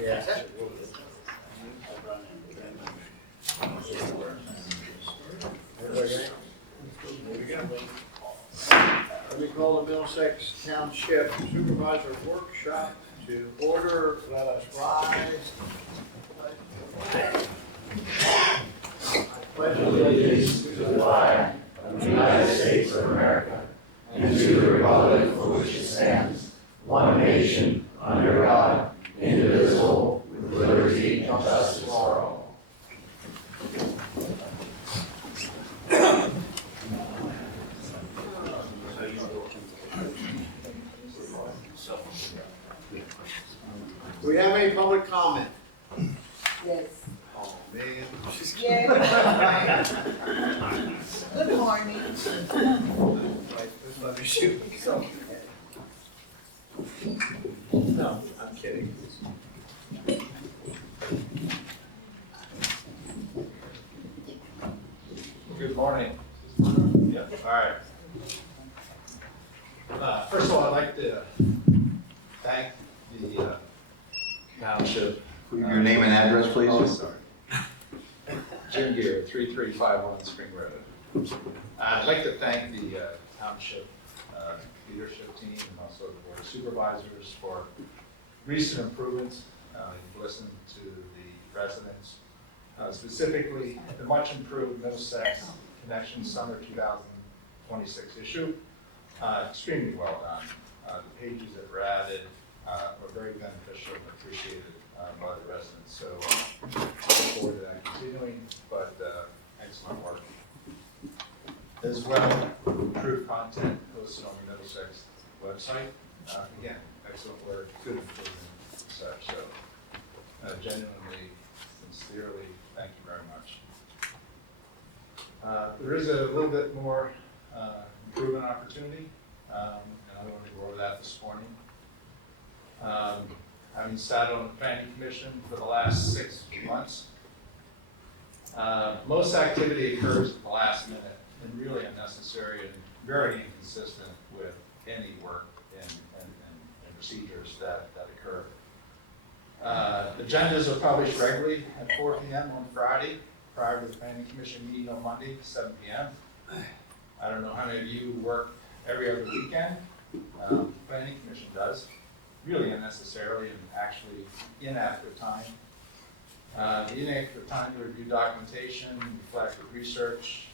Yeah. Let me call the Middlesex Township Supervisor Workshop to order. Let us rise. I pledge allegiance to the flag of the United States of America and to the republic for which it stands, one nation, under God, indivisible, with liberty and justice for all. Do we have any public comment? Yes. Oh, man. Yeah. Good morning. Let me shoot. No, I'm kidding. Good morning. Yeah, all right. First of all, I'd like to thank the township. Your name and address, please. Oh, sorry. Jim Gear, 3351 Spring Road. I'd like to thank the township leadership team and also the board of supervisors for recent improvements. You've listened to the residents, specifically the much improved Middlesex Connection Summer 2026 issue. Extremely well done. The pages that were added were very beneficial and appreciated by the residents. So look forward to that continuing, but excellent work. As well, improved content posted on the Middlesex website. Again, excellent work, good improvement, such. So genuinely, sincerely, thank you very much. There is a little bit more improvement opportunity, and I want to go over that this morning. Having sat on the planning commission for the last 6 months, most activity occurs at the last minute and really unnecessary and very inconsistent with any work and procedures that occur. Agendas are published regularly at 4 p.m. on Friday, prior to the planning commission meeting on Monday, 7 p.m. I don't know how many of you work every other weekend. Planning commission does, really unnecessarily and actually inadequate time. The inadequate time to review documentation, reflect research,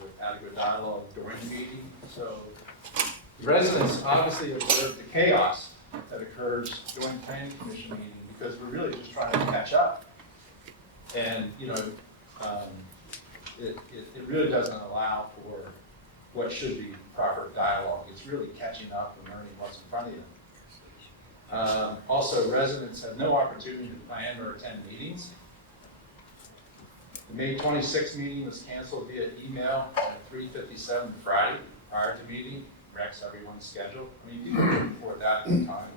with adequate dialogue during the meeting. So the residents obviously observe the chaos that occurs during the planning commission meeting because we're really just trying to catch up. And, you know, it really doesn't allow for what should be proper dialogue. It's really catching up and learning what's in front of you. Also, residents have no opportunity to plan or attend meetings. The May 26th meeting was canceled via email at 3:57 Friday prior to meeting, wrecks everyone's schedule. I mean, people couldn't afford that at the time.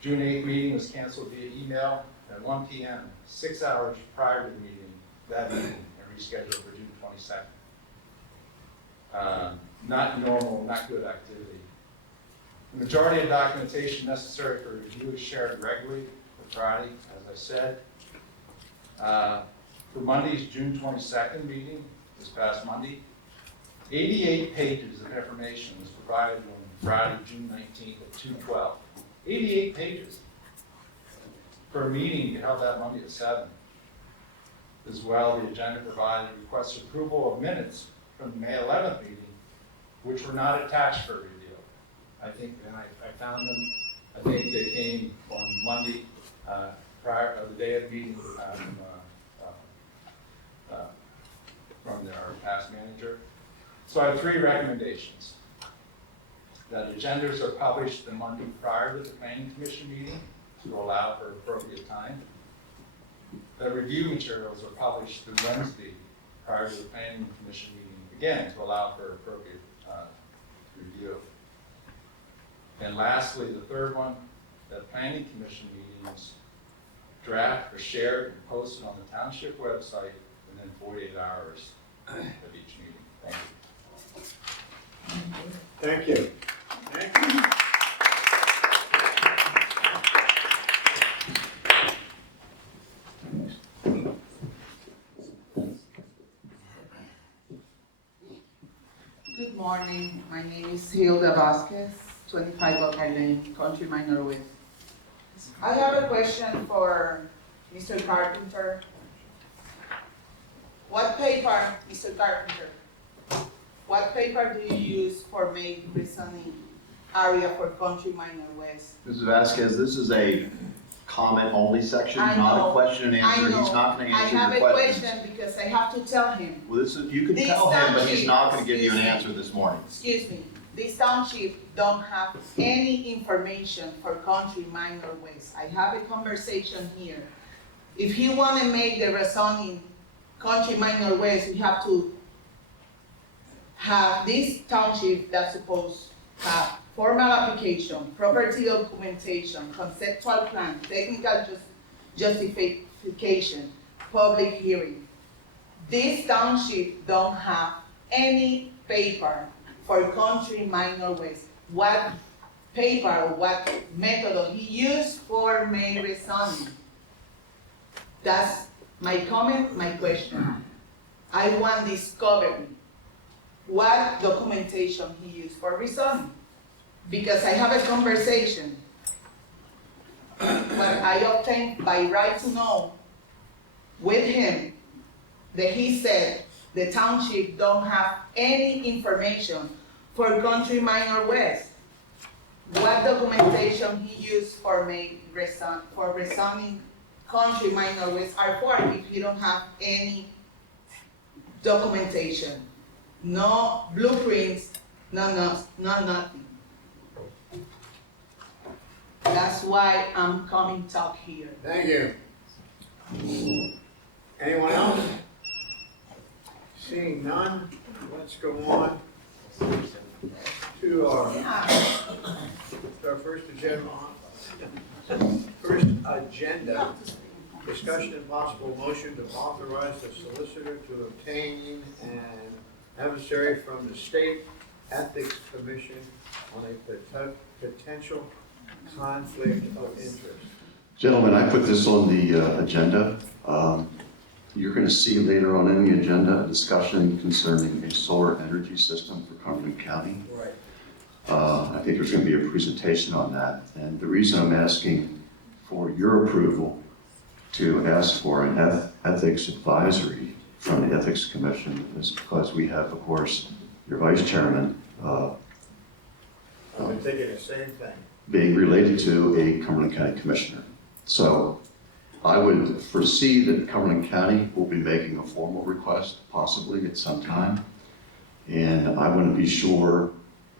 June 8th meeting was canceled via email at 1 p.m., 6 hours prior to the meeting, that meeting, and rescheduled for June 22nd. Not normal, not good activity. The majority of documentation necessary for review is shared regularly for Friday, as I said. For Monday's June 22nd meeting, this past Monday, 88 pages of information was provided on Friday, June 19th at 2:12. 88 pages for a meeting held that Monday at 7. As well, the agenda provided requests approval of minutes from the May 11th meeting, which were not attached for review. I think, and I found them, I think they came on Monday, prior to the day of the meeting from our past manager. So I have 3 recommendations. That agendas are published the Monday prior to the planning commission meeting to allow for appropriate time. That review materials are published the Wednesday prior to the planning commission meeting, again, to allow for appropriate review. And lastly, the third one, that planning commission meetings draft are shared and posted on the township website within 48 hours of each meeting. Thank you. Thank you. Thank you. morning. My name is Hilda Vasquez, 25 Buckeye Lane, Country Minor West. I have a question for Mr. Carpenter. What paper, Mr. Carpenter, what paper do you use for make rezoning area for Country Minor West? Mrs. Vasquez, this is a comment-only section, I not know, a question and answer. I know. He's not going to I answer have your a questions. question because I have to tell him. Well, this is, you can This tell him, but he's township- not going to give you an excuse me. answer this morning. Excuse me, this township don't have any information for Country Minor West. I have a conversation here. If he wanna make the rezoning Country Minor West, we have to have this township that's supposed to have formal application, property documentation, conceptual plan, technical justification, public hearing. This township don't have any paper for Country Minor West. What paper or what method he used for main rezoning? That's my comment, my question. I want discovery. What documentation he used for rezoning? Because I have a conversation. What I obtained by right to know with him that he said the township don't have any information for Country Minor West. What documentation he used for rezoning Country Minor West R4 if you don't have any documentation? No blueprints, no nothing. That's why I'm coming talk here. Thank you. Anyone else? Seeing none, let's go on to our first agenda. Discussion and possible motion to authorize the solicitor to obtain an adversary from the State Ethics Commission on a potential conflict of interest. Gentlemen, I put this on the agenda. You're going to see later on in the agenda a discussion concerning a solar energy system for Cumberland County. Right. I think there's going to be a presentation on that. And the reason I'm asking for your approval to ask for an ethics advisory from the Ethics Commission is because we have, of course, your vice chairman I've been thinking the same thing. being related to a Cumberland County commissioner. So I would foresee that Cumberland County will be making a formal request, possibly at some time. And I want to be sure,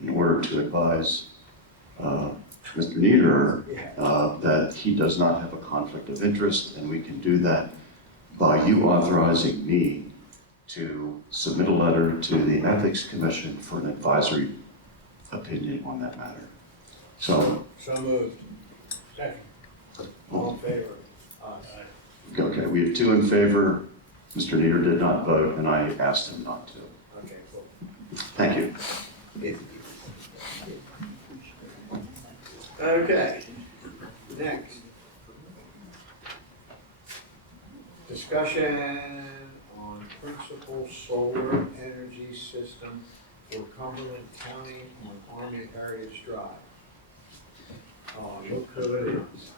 in order to advise Mr. Nieder, that he does not have a conflict of interest, and we can do that by you authorizing me to submit a letter to the Ethics Commission for an advisory opinion on that matter. So moved. Second. All in favor? Aye. okay, we have 2 in favor. Mr. Nieder did not vote, and I asked him not to. Okay, cool. Thank you. Okay, next. Discussion on principal solar energy system for Cumberland County on Army Heritage Drive. Oh, look who it is.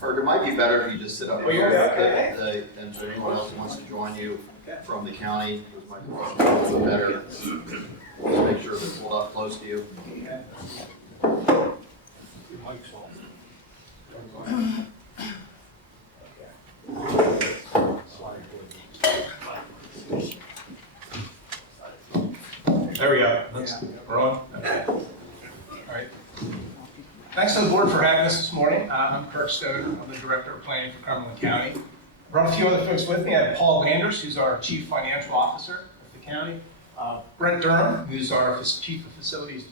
Kirk, it might be better if you just sit up Oh, you're here. okay. And is there anyone else who wants to join you from the county? This might be a little bit better. Just make sure they're pulled up close to you. There we go. We're on? Okay. All right. Thanks to the board for having us this morning. I'm Kirk Stone. I'm the Director of Planning for Cumberland County. I brought a few other folks with me. I have Paul Landers, who's our Chief Financial Officer of the county. Brent Durham, who's our Chief of Facilities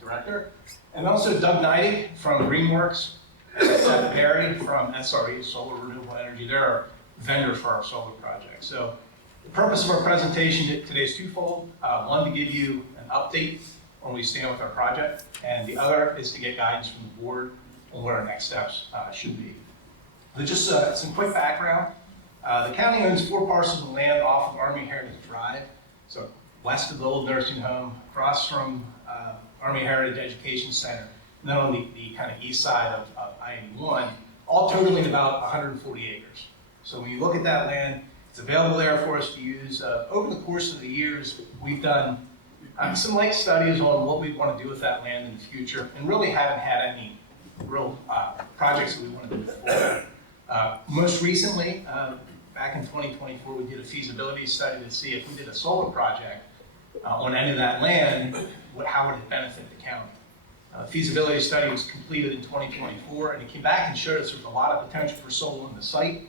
Director. And also Doug Neidig from Greenworks, and Seth Perry from SRE, Solar Renewable Energy. They're our vendor for our solar project. So the purpose of our presentation today is twofold. One, to give you an update on where we stand with our project, and the other is to get guidance from the board on what our next steps should be. But just some quick background. The county owns 4 parcels of land off of Army Heritage Drive, so west of the old nursing home, across from Army Heritage Education Center, and then on the kind of east side of I-81, all totaling about 140 acres. So when you look at that land, it's available there for us to use. Over the course of the years, we've done some light studies on what we want to do with that land in the future, and really haven't had any real projects that we want to move forward. Most recently, back in 2024, we did a feasibility study to see if we did a solar project on any of that land, how would it benefit the county? Feasibility study was completed in 2024, and it came back and showed us there's a lot of potential for solar on the site,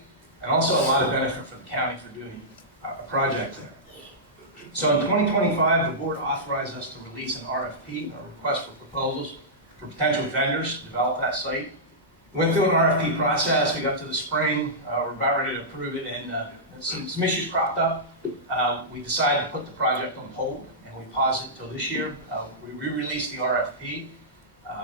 and also a lot of benefit for the county for doing a project there. So in 2025, the board authorized us to release an RFP, a request for proposals, for potential vendors to develop that site. We went through an RFP process, we got to the spring, we're about ready to approve it, and some issues cropped up. We decided to put the project on hold, and we paused it until this year. We re-released the RFP,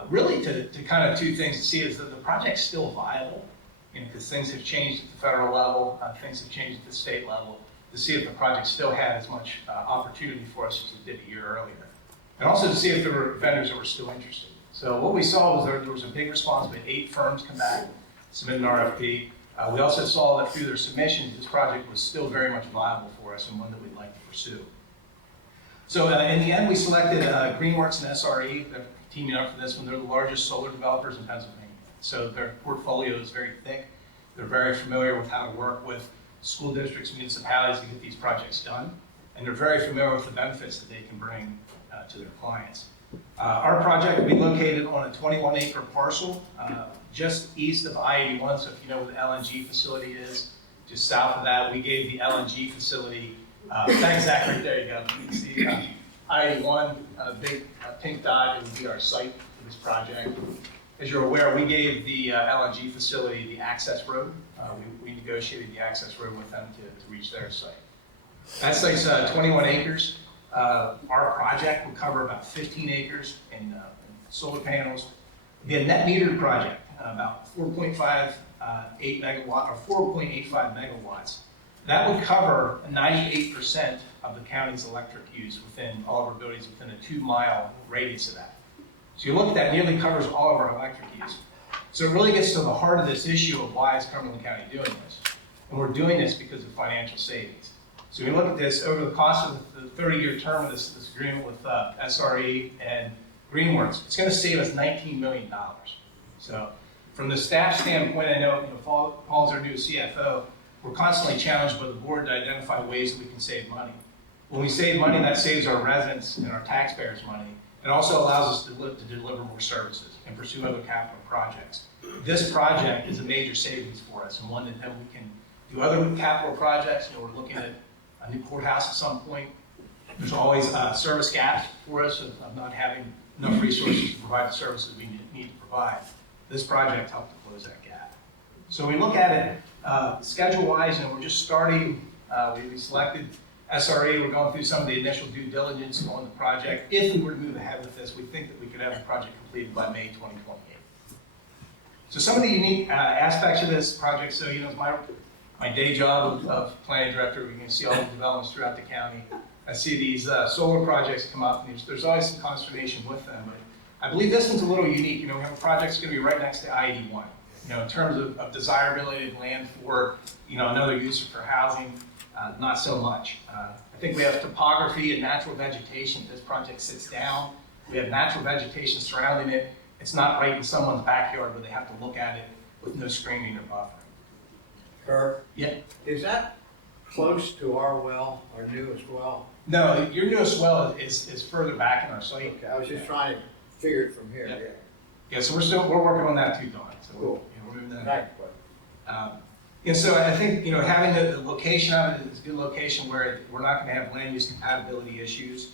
really to kind of 2 things to see is that the project's still viable, because things have changed at the federal level, things have changed at the state level, to see if the project still had as much opportunity for us as it did a year earlier. And also to see if there were vendors that were still interested. So what we saw was there was a big response. We had 8 firms come back, submit an RFP. We also saw that through their submissions, this project was still very much viable for us and one that we'd like to pursue. So in the end, we selected Greenworks and SRE. They're teaming up for this one. They're the largest solar developers in Pennsylvania. So their portfolio is very thick. They're very familiar with how to work with school districts, municipalities to get these projects done. And they're very familiar with the benefits that they can bring to their clients. Our project will be located on a 21-acre parcel just east of I-81. So if you know where the LNG facility is, just south of that, we gave the LNG facility, thanks Zachary, there you go. You can see I-81, big pink dot, it would be our site for this project. As you're aware, we gave the LNG facility the access road. We negotiated the access road with them to reach their site. That site's 21 acres. Our project will cover about 15 acres in solar panels. It'll be a net metered project, about 4.58 megawatts. That would cover 98% of the county's electric use within all of our buildings within a 2-mile radius of that. So you look at that, nearly covers all of our electric use. So it really gets to the heart of this issue of why is Cumberland County doing this? And we're doing this because of financial savings. So we look at this over the cost of the 30-year term of this agreement with SRE and Greenworks, it's going to save us $19 million. So from the staff standpoint, I know, Paul's our new CFO, we're constantly challenged by the board to identify ways that we can save money. When we save money, that saves our residents and our taxpayers money. It also allows us to deliver more services and pursue other capital projects. This project is a major savings for us and one that then we can do other capital projects. We're looking at a new courthouse at some point. There's always service gaps for us of not having enough resources to provide the services we need to provide. This project helped to close that gap. So we look at it schedule-wise, and we're just starting. We selected SRE. We're going through some of the initial due diligence on the project. If we were to move ahead with this, we think that we could have the project completed by May 2028. So some of the unique aspects of this project, so it's my day job of planning director. We can see all the developments throughout the county. I see these solar projects come up, and there's always some consternation with them. But I believe this one's a little unique. We have a project that's going to be right next to I-81. In terms of desirability of land for another use for housing, not so much. I think we have topography and natural vegetation. This project sits down. We have natural vegetation surrounding it. It's not right in someone's backyard where they have to look at it with no screening or buffering. Kirk? Yeah. Is that close to our well, our newest well? No, your newest well is further back in our site. Okay, I was just trying to figure it from here. Yeah. Yeah, so we're working on that too, Don. So Cool. We're moving that. Right. And so I think having the location of it is a good location where we're not going to have land use compatibility issues.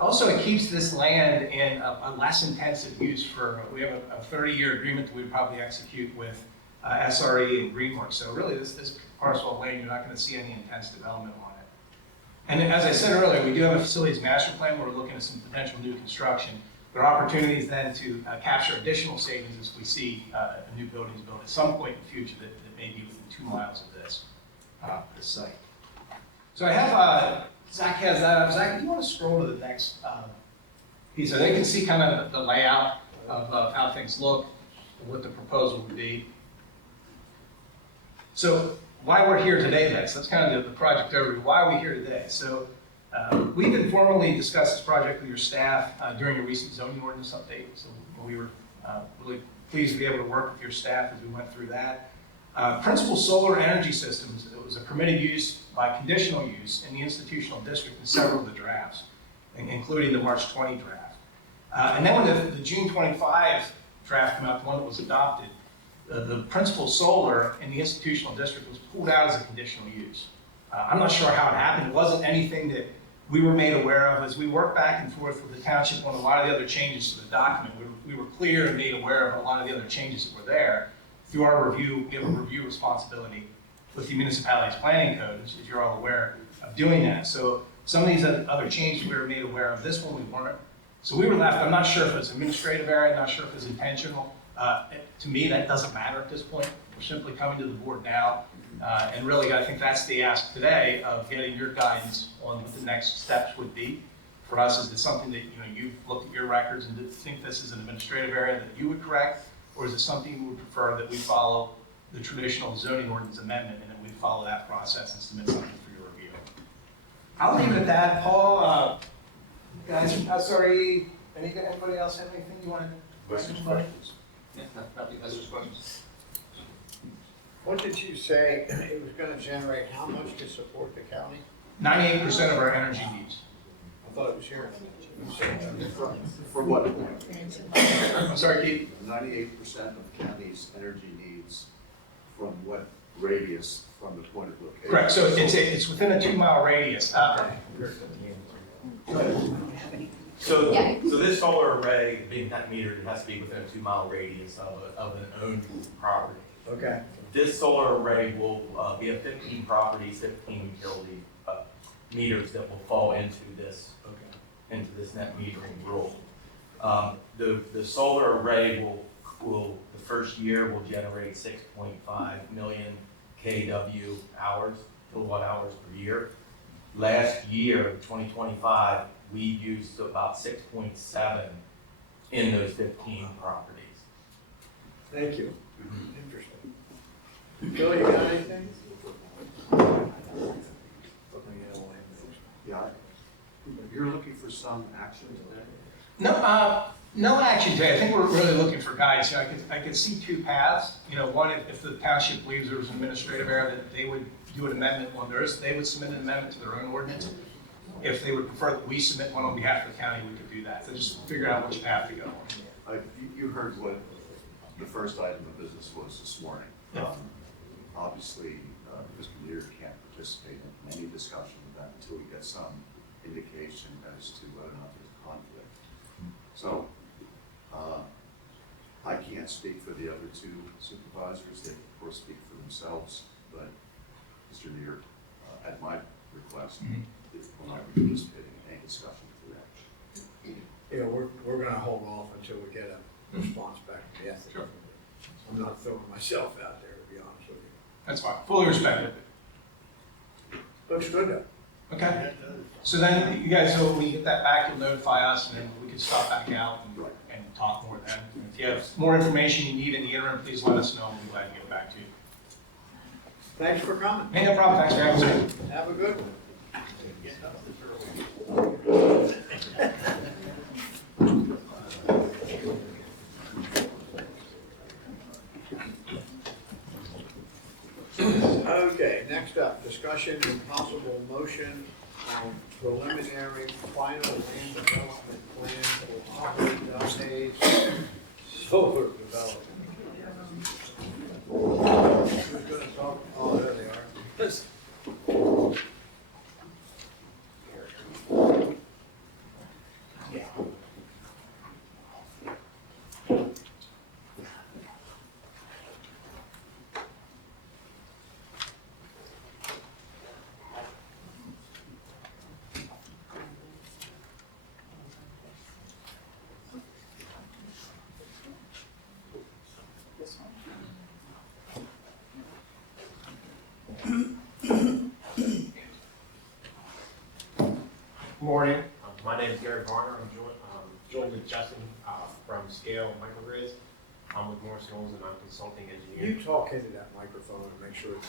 Also, it keeps this land in a less intensive use we have a 30-year agreement that we'd probably execute with SRE and Greenworks. So really, this parcel of land, you're not going to see any intense development on it. And as I said earlier, we do have a facilities master plan where we're looking at some potential new construction. There are opportunities then to capture additional savings as we see a new building is built at some point in the future that may be within 2 miles of this site. So I have, Zach has that up. Zach, do you want to scroll to the next piece? So they can see kind of the layout of how things look, and what the proposal would be. So why we're here today then, so that's kind of the project overview. Why are we here today? So we've informally discussed this project with your staff during your recent zoning ordinance update. So we were really pleased to be able to work with your staff as we went through that. Principal solar energy systems, it was a permitted use by conditional use in the institutional district in several of the drafts, including the March 20 draft. And then when the June 25 draft came out, the one that was adopted, the principal solar in the institutional district was pulled out as a conditional use. I'm not sure how it happened. It wasn't anything that we were made aware of. As we worked back and forth with the township on a lot of the other changes to the document, we were clear and made aware of a lot of the other changes that were there. Through our review, we have a review responsibility with the municipality's planning code, as you're all aware of doing that. So some of these other changes we were made aware of, this one we weren't. So we were left, I'm not sure if it's administrative error, I'm not sure if it's intentional. To me, that doesn't matter at this point. We're simply coming to the board now. And really, I think that's the ask today of getting your guidance on what the next steps would be. For us, is it something that you've looked at your records and think this is an administrative area that you would correct? Or is it something you would prefer that we follow the traditional zoning ordinance amendment and then we follow that process and submit something for your review? I'll leave it at that. Paul, guys, sorry, anybody else have anything you want to? Questions? Yeah, that's just questions. What did you say it was gonna generate, how much to support the county? 98% of our energy needs. I thought it was here. For what? I'm sorry, Keith. 98% of the county's energy needs from what radius from the point of location? Correct, so it's within a 2 mile radius. So this solar array being net metered, it has to be within a 2 mile radius of an owned property. Okay. This solar array will be at 15 properties, 15 utility meters that will fall into this net metering rule. The solar array will the first year will generate 6.5 million kW hours, kilowatt hours per year. Last year, 2025, we used about 6.7 in those 15 properties. Thank you. Interesting. Bill, you got anything? Yeah, you're looking for some action today? No action today. I think we're really looking for guidance. I could see 2 paths. One, if the township believes there was an administrative error, that they would do an amendment on theirs. They would submit an amendment to their own ordinance. If they would prefer that we submit one on behalf of the county, we could do that. So just figure out which path to go on. You heard what the first item of business was this morning. Yeah. Obviously, Mr. Lear can't participate in any discussion of that until we get some indication as to whether or not there's a conflict. So, I can't speak for the other 2 supervisors. They, of course, speak for themselves, but Mr. Lear, at my request, will not be participating in any discussion for that. Yeah, we're gonna hold off until we get a response back from the ethics. Sure. I'm not throwing myself out there, to be honest with you. That's fine. Fully respect it. Looks good though. Okay. So then you guys, so when you get that back, you'll notify us, and then we can stop back out and talk more then. And if you have more information you need in the interim, please let us know, and we'll be glad to get back to you. Thanks for coming. Hey, no problem. Thanks for having us. Have a good one. Okay, next up, discussion and possible motion on preliminary final land development plan for Auburn solar development. Who's gonna talk? Oh, there they are. morning. My name is Gary Garner. I'm joined with Justin from Scale Microgrids. I'm with Morris Knowles and I'm consulting engineer. You talk into that microphone and make sure it's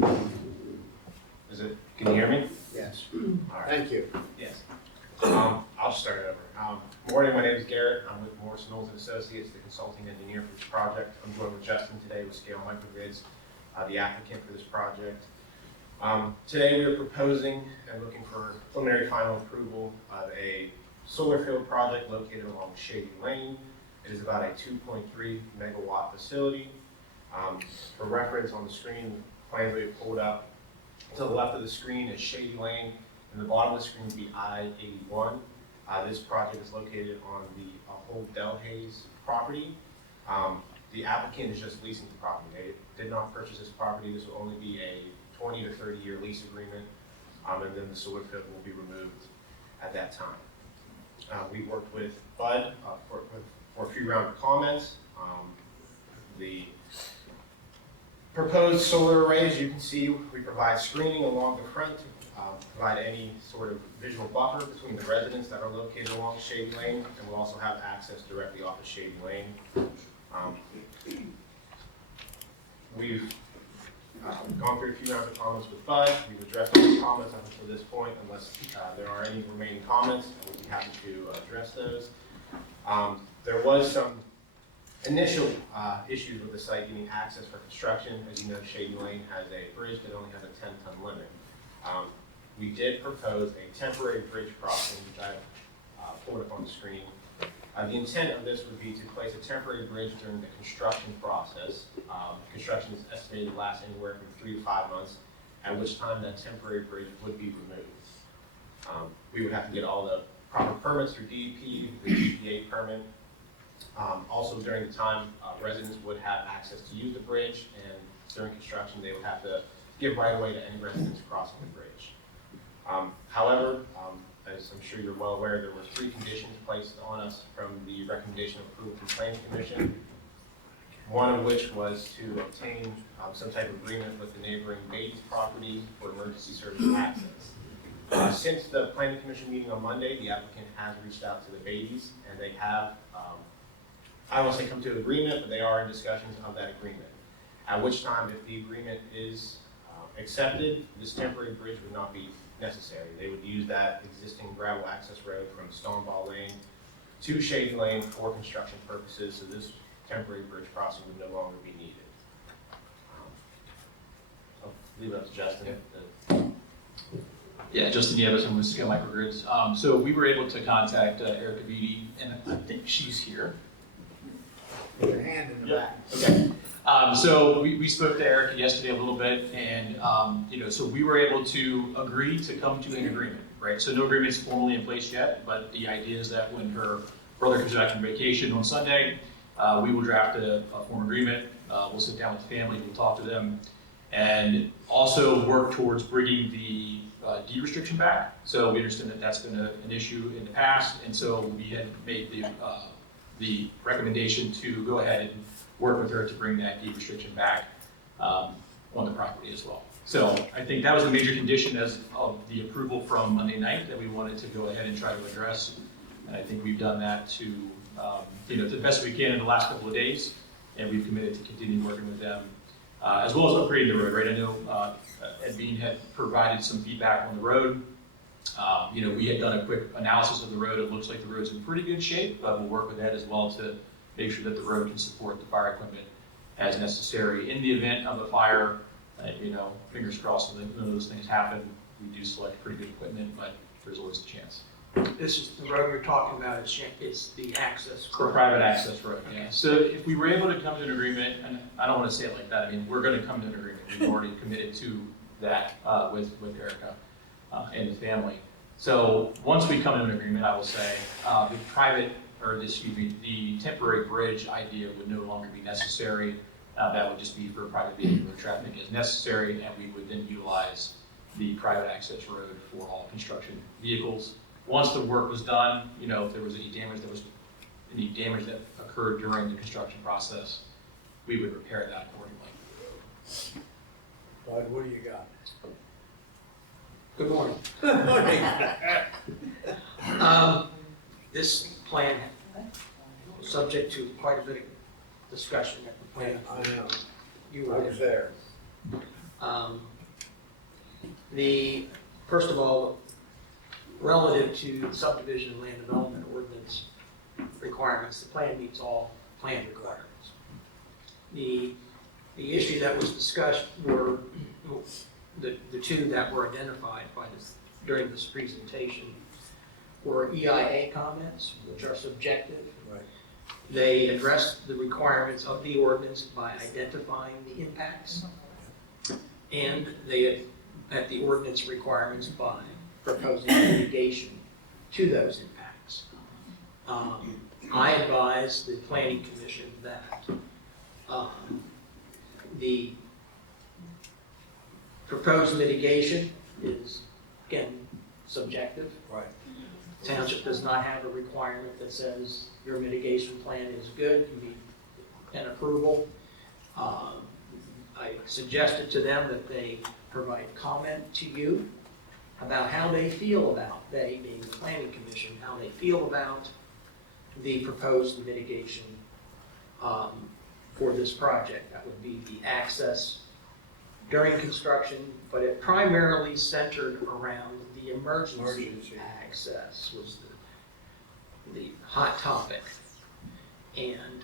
on. Can you hear me? Yes. All right. Thank you. Yes. I'll start it over. Morning, my name is Garrett. I'm with Morris Knowles and Associates, the consulting engineer for this project. I'm joined with Justin today with Scale Microgrids, the applicant for this project. Today we are proposing and looking for preliminary final approval of a solar field project located along Shady Lane. It is about a 2.3 megawatt facility. For reference on the screen, plans we have pulled up, to the left of the screen is Shady Lane, and the bottom of the screen would be I-81. This project is located on the whole Delhaze property. The applicant is just leasing the property. They did not purchase this property. This will only be a 20 to 30-year lease agreement, and then the solar field will be removed at that time. We worked with Bud for a few rounds of comments. The proposed solar arrays, you can see, we provide screening along the front to provide any sort of visual buffer between the residents that are located along Shady Lane, and we'll also have access directly off of Shady Lane. We've gone through a few rounds of comments with Bud. We've addressed all the comments up until this point. Unless there are any remaining comments, I would be happy to address those. There was some initial issues with the site getting access for construction. As you know, Shady Lane has a bridge that only has a 10-ton limit. We did propose a temporary bridge crossing, which I pulled up on the screen. The intent of this would be to place a temporary bridge during the construction process. Construction is estimated to last anywhere from 3 to 5 months, at which time that temporary bridge would be removed. We would have to get all the proper permits through DEP, the EPA permit. Also during the time, residents would have access to use the bridge, and during construction they would have to give right of way to any residents crossing the bridge. However, as I'm sure you're well aware, there were 3 conditions placed on us from the recommendation of approval from Planning Commission. One of which was to obtain some type of agreement with the neighboring Beatty's property for emergency service access. Since the Planning Commission meeting on Monday, the applicant has reached out to the Beatty's, and they have, I won't say come to an agreement, but they are in discussions of that agreement. At which time, if the agreement is accepted, this temporary bridge would not be necessary. They would use that existing gravel access road from Stoneball Lane to Shady Lane for construction purposes, so this temporary bridge crossing would no longer be needed. I'll leave it up to Justin. Yeah, Justin Nieves, I'm with Scale Microgrids. So we were able to contact Erica Beatty, and I think she's here. Put your hand in the back. Okay. So we spoke to Erica yesterday a little bit, and so we were able to agree to come to an agreement, right? So no agreement is formally in place yet, but the idea is that when her brother comes back from vacation on Sunday, we will draft a formal agreement. We'll sit down with the family, we'll talk to them, and also work towards bringing the deed restriction back. So we understand that that's been an issue in the past, and so we had made the recommendation to go ahead and work with her to bring that deed restriction back on the property as well. So I think that was the major condition of the approval from Monday night that we wanted to go ahead and try to address. And I think we've done that to the best we can in the last couple of days, and we've committed to continue working with them, as well as upgrading the road, right? I know Ed Bean had provided some feedback on the road. We had done a quick analysis of the road. It looks like the road's in pretty good shape, but we'll work with Ed as well to make sure that the road can support the fire equipment as necessary. In the event of a fire, fingers crossed that none of those things happen. We do select pretty good equipment, but there's always a chance. This is the road you're talking about, it's the access. For private access road, yeah. So if we were able to come to an agreement, and I don't want to say it like that, I mean, we're going to come to an agreement. We've already committed to that with Erica and the family. So once we come to an agreement, I will say the temporary bridge idea would no longer be necessary. That would just be for private vehicular traffic as necessary, and we would then utilize the private access road for all construction vehicles. Once the work was done, if there was any damage that occurred during the construction process, we would repair that accordingly. Bud, what do you got? Good morning. This plan, subject to quite a bit of discussion at the plan. I know, You I were was there. First of all, relative to subdivision and land development ordinance requirements, the plan meets all plan requirements. The issue that was discussed were the two that were identified during this presentation were EIA comments, which are subjective. Right. They addressed the requirements of the ordinance by identifying the impacts, and they met the ordinance requirements by proposing mitigation to those impacts. I advise the Planning Commission that the proposed mitigation is, again, subjective. Right. Township does not have a requirement that says your mitigation plan is good, you need an approval. I suggested to them that they provide comment to you about how they feel about, they being the Planning Commission, how they feel about the proposed mitigation for this project. That would be the access during construction, but it primarily centered around the emergency access was the hot topic. And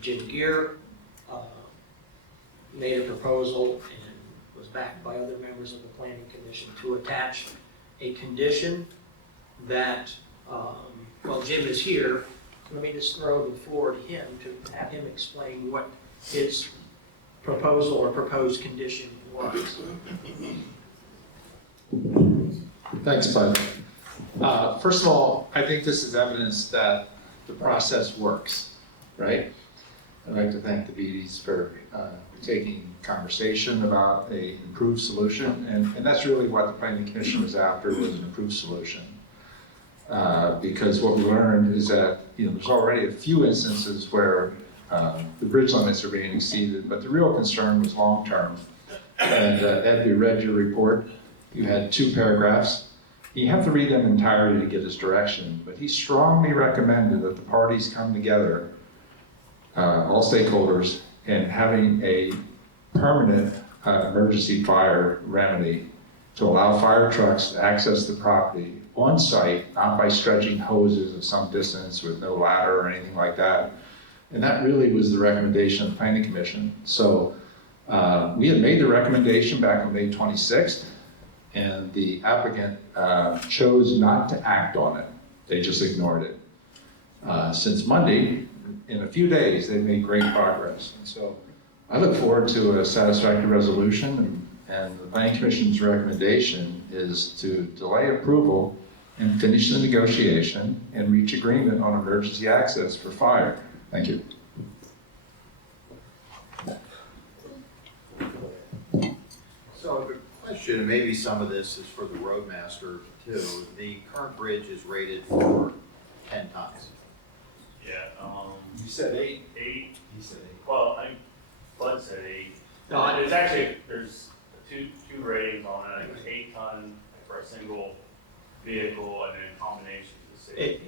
Jim Gear made a proposal and was backed by other members of the Planning Commission to attach a condition that, well, Jim is here, let me just throw the floor to him to have him explain what his proposal or proposed condition was. Thanks, Bud. First of all, I think this is evidence that the process works, right? I'd like to thank the Beatties for taking conversation about an improved solution, and that's really what the Planning Commission was after, was an improved solution. Because what we learned is that there's already a few instances where the bridge limits are being exceeded, but the real concern was long-term. And Ed, we read your report. You had 2 paragraphs. You have to read them entirely to get his direction, but he strongly recommended that the parties come together, all stakeholders, and having a permanent emergency fire remedy to allow fire trucks to access the property on site, not by stretching hoses at some distance with no ladder or anything like that. And that really was the recommendation of the Planning Commission. So we had made the recommendation back on May 26th, and the applicant chose not to act on it. They just ignored it. Since Monday, in a few days, they've made great progress. And so I look forward to a satisfactory resolution, and the Planning Commission's recommendation is to delay approval and finish the negotiation and reach agreement on emergency access for fire. Thank you. So the question, and maybe some of this is for the roadmaster too, the current bridge is rated for 10 tons. Yeah, You said 8. 8, He said 8. well, I think Bud said 8. No, There's two ratings on it, I think it's 8 ton for a single vehicle, and then combination is 16.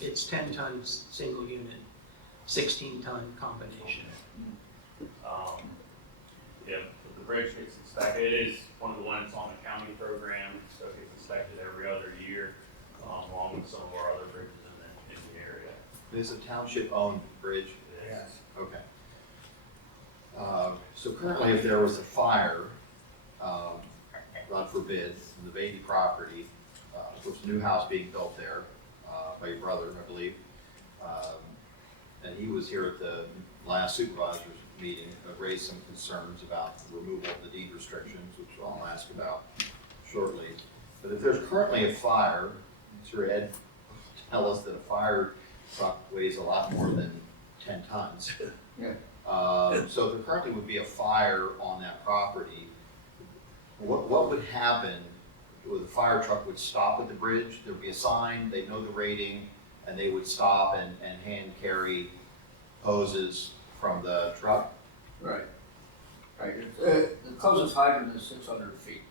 It's 10 tons single unit, 16 ton combination. Yeah, the bridge gets inspected, it is one of the ones on the county program, so it gets inspected every other year, along with some of our other bridges in the area. It is a township-owned bridge? Yes. Okay. So currently, if there was a fire, God forbid, in the Beatty property, there was a new house being built there by your brother, I believe, and he was here at the last supervisors meeting, raised some concerns about the removal of the deed restrictions, which I'll ask about shortly. But if there's currently a fire, I'm sure Ed will tell us that a fire truck weighs a lot more than 10 tons. Yeah. So there currently would be a fire on that property. What would happen? The fire truck would stop at the bridge, there'd be a sign, they'd know the rating, and they would stop and hand carry hoses from the truck? Right. Right. The closest hydrant is 600 feet.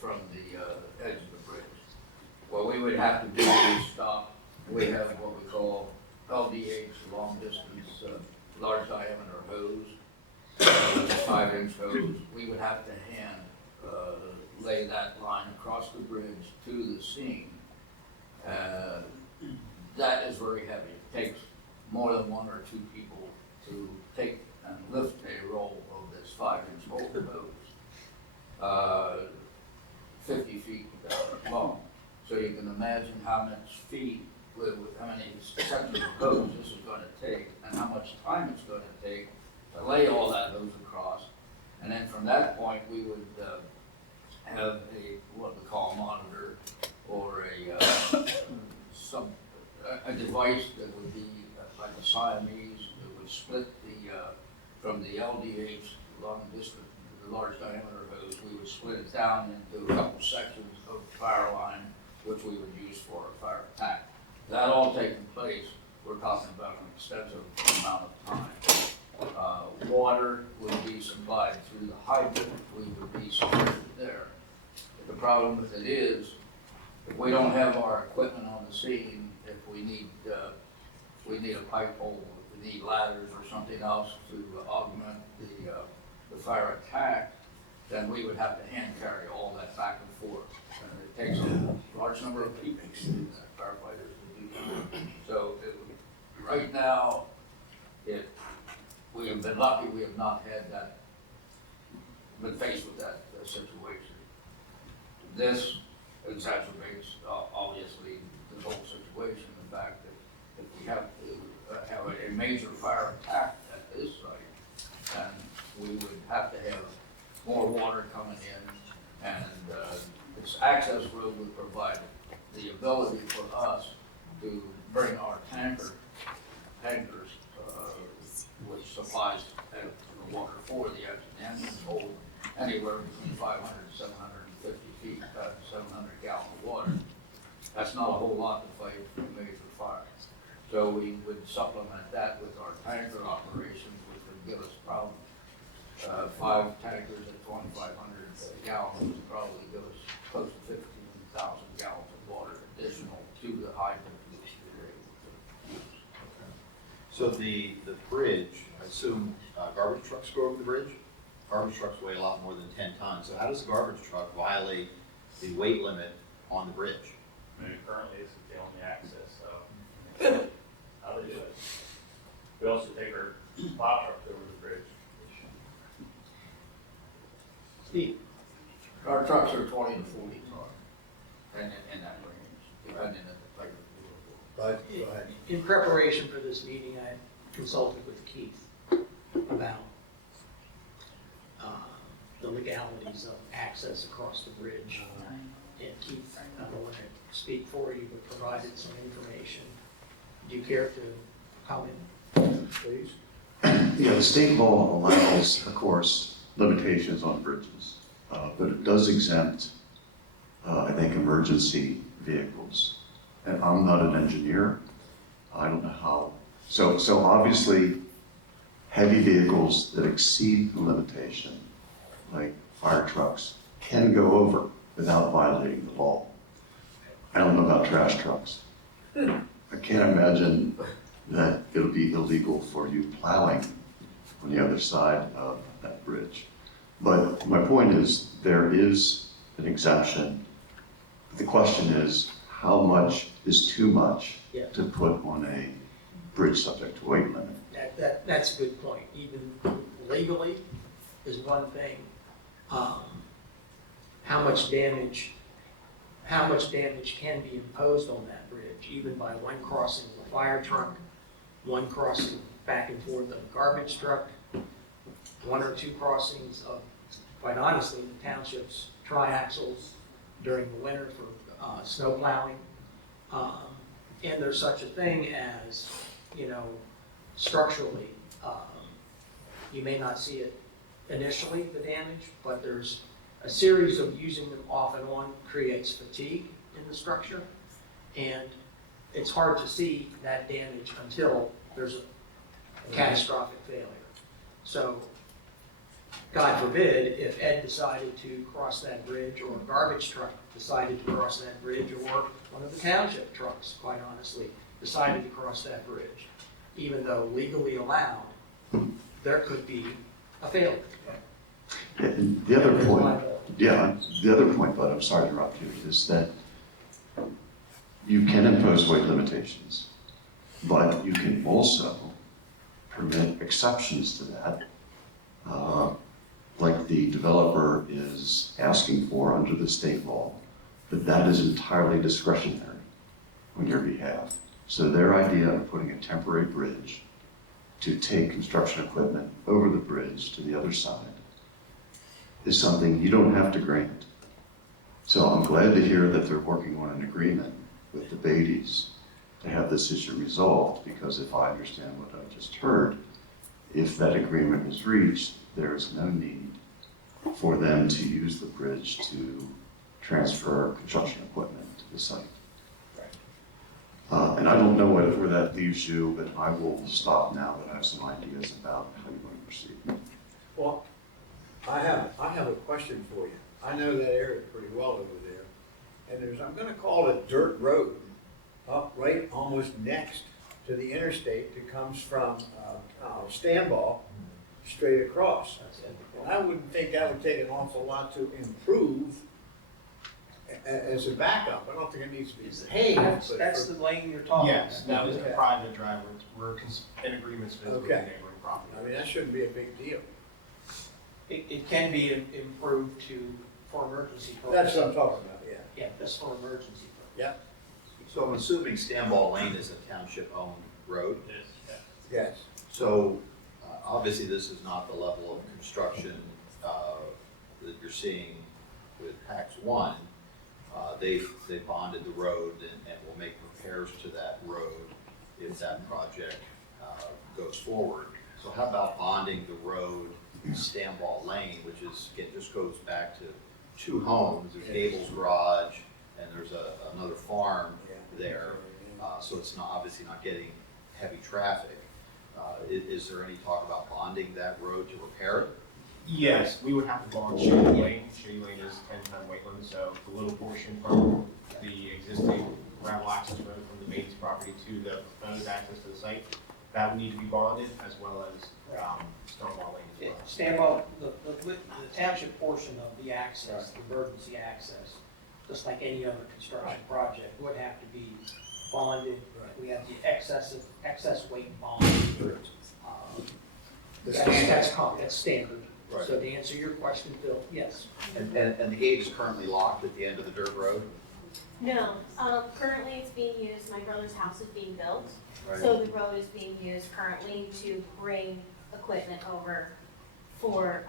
from the edge of the bridge. What we would have to do is stop, we have what we call LDH, long distance, large diameter hose, 5-inch hose. We would have to hand lay that line across the bridge to the seam. That is very heavy. It takes more than 1 or 2 people to take and lift a roll of this 5-inch hose, 50 feet long. So you can imagine how much feet, with how many sections of hose this is going to take, and how much time it's going to take to lay all that hose across. And then from that point, we would have what we call a monitor, or a device that would be like a Siamese, that would split from the LDH, long distance, the large diameter hose. We would split it down into a couple sections of the fire line, which we would use for a fire attack. That all taking place, we're talking about an extensive amount of time. Water would be supplied through the hydrant. We would be supplied there. The problem with it is, if we don't have our equipment on the scene, if we need a pipe hole, if we need ladders or something else to augment the fire attack, then we would have to hand carry all that back and forth. And it takes a large number of people, firefighters, to do that. So right now, we have been lucky. We have not had that, been faced with that situation. This exacerbates, obviously, the whole situation. The fact that if we have to have a major fire attack at this site, then we would have to have more water coming in, and this access road would provide the ability for us to bring our tankers, which supplies the water for the engines, hold anywhere between 500 and 750 feet, 700 gallons of water. That's not a whole lot to fight a major fire. So we would supplement that with our tanker operations, which would give us probably 5 tankers at 2,500 gallons would probably give us close to 15,000 gallons of water additional to the hydrant which we were able to use. So the bridge, I assume garbage trucks go over the bridge? Garbage trucks weigh a lot more than 10 tons. So how does a garbage truck violate the weight limit on the bridge? I mean, currently this is the only access, so how they do it. We also take our plow trucks over the bridge. Steve? Our trucks are 20 to 40 tons, and in that range, depending on the type of vehicle. Go ahead. In preparation for this meeting, I consulted with Keith about the legalities of access across the bridge. And Keith, I don't want to speak for you, but provided some information. Do you care to comment? Please. Yeah, the state law allows, of course, limitations on bridges, but it does exempt, I think, emergency vehicles. And I'm not an engineer. I don't know how. So obviously, heavy vehicles that exceed the limitation, like fire trucks, can go over without violating the law. I don't know about trash trucks. I can't imagine that it'll be illegal for you plowing on the other side of that bridge. But my point is, there is an exemption. The question is, how much is too much to put on a bridge subject to weight limit? That's a good point. Even legally is one thing. How much damage can be imposed on that bridge, even by one crossing of a fire truck, one crossing back and forth of a garbage truck, 1 or 2 crossings of, quite honestly, the township's triaxles during the winter for snow plowing. And there's such a thing as, structurally, you may not see it initially, the damage, but there's a series of using them off and on creates fatigue in the structure, and it's hard to see that damage until there's a catastrophic failure. So God forbid, if Ed decided to cross that bridge, or a garbage truck decided to cross that bridge, or one of the township trucks, quite honestly, decided to cross that bridge, even though legally allowed, there could be a failure. And the other point, the other point, but I'm sorry to interrupt you, is that you can impose weight limitations, but you can also permit exceptions to that, like the developer is asking for under the state law, but that is entirely discretionary on your behalf. So their idea of putting a temporary bridge to take construction equipment over the bridge to the other side is something you don't have to grant. So I'm glad to hear that they're working on an agreement with the Beatties to have this issue resolved, because if I understand what I just heard, if that agreement is reached, there is no need for them to use the bridge to transfer construction equipment to the site. And I don't know where that leaves you, but I will stop now that I have some ideas about how you're going to proceed. Well, I have a question for you. I know that area pretty well over there. And I'm gonna call it a dirt road up right almost next to the interstate that comes from, Stanball straight across. And I wouldn't think that would take an awful lot to improve as a backup. I don't think it needs to be paved. That's the lane you're talking about. Yes, that was a private driveway. We're in agreements with the Okay. neighboring property. I mean, that shouldn't be a big deal. It can be improved for emergency purposes. That's what I'm talking about, yeah. Yeah, that's for emergency purposes. So I'm assuming Stanball Lane is a township-owned road? Yes. So obviously, this is not the level of construction that you're seeing with Tax One. They bonded the road and will make repairs to that road if that project goes forward. So how about bonding the road Stanball Lane, which is, again, just goes back to two homes, there's Gable's Garage, and there's another farm there, so it's not, obviously not getting heavy traffic. Is there any talk about bonding that road to repair it? Yes, we would have to bond Shady Lane. Shady Lane is 10-ton wetland, so the little portion from the existing gravel access road from the Bates property to the proposed access to the site, that would need to be bonded, as well as Stonewall Lane as well. Stanball, the township portion of the access, the emergency access, just like any other construction project, would have to be bonded. We have the excess weight bond. That's standard. Right. So to answer your question, Phil, yes. And the gate is currently locked at the end of the dirt road? No, currently it's being used, my brother's house is being built. Right. So the road is being used currently to bring equipment over for,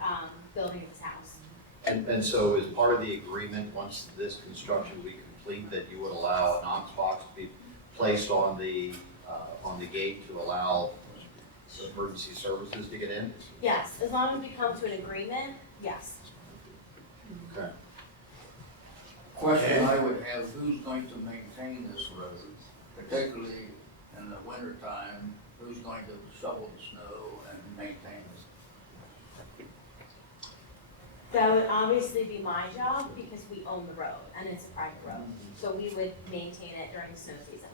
building this house. And so as part of the agreement, once this construction will be complete, that you would allow a Knox box to be placed on the gate to allow emergency services to get in? Yes, as long as we come to an agreement, yes. Okay. Question I would have, who's going to maintain this road, particularly in the wintertime? Who's going to shovel the snow and maintain it? That would obviously be my job because we own the road and it's a private road. So we would maintain it during the snow season.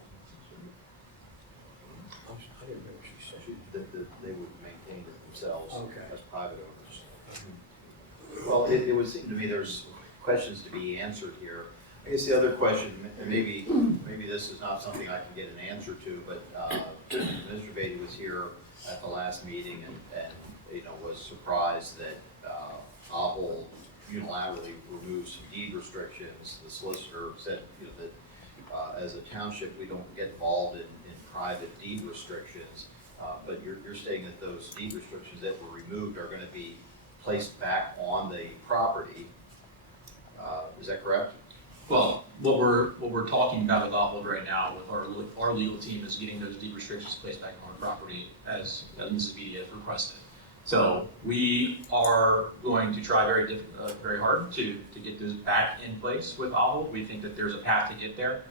I didn't know what she said. That they would maintain it themselves Okay. as private owners. Well, it would seem to me there's questions to be answered here. I guess the other question, and maybe this is not something I can get an answer to, but Mr. Beatty was here at the last meeting and was surprised that Ahold unilaterally removed some deed restrictions. The solicitor said that as a township we don't get involved in private deed restrictions, but you're stating that those deed restrictions that were removed are going to be placed back on the property. Is that correct? Well, what we're talking about with Ahold right now with our legal team is getting those deed restrictions placed back on the property as Mrs. Beatty has requested. So we are going to try very hard to get those back in place with Ahold. We think that there's a path to get there.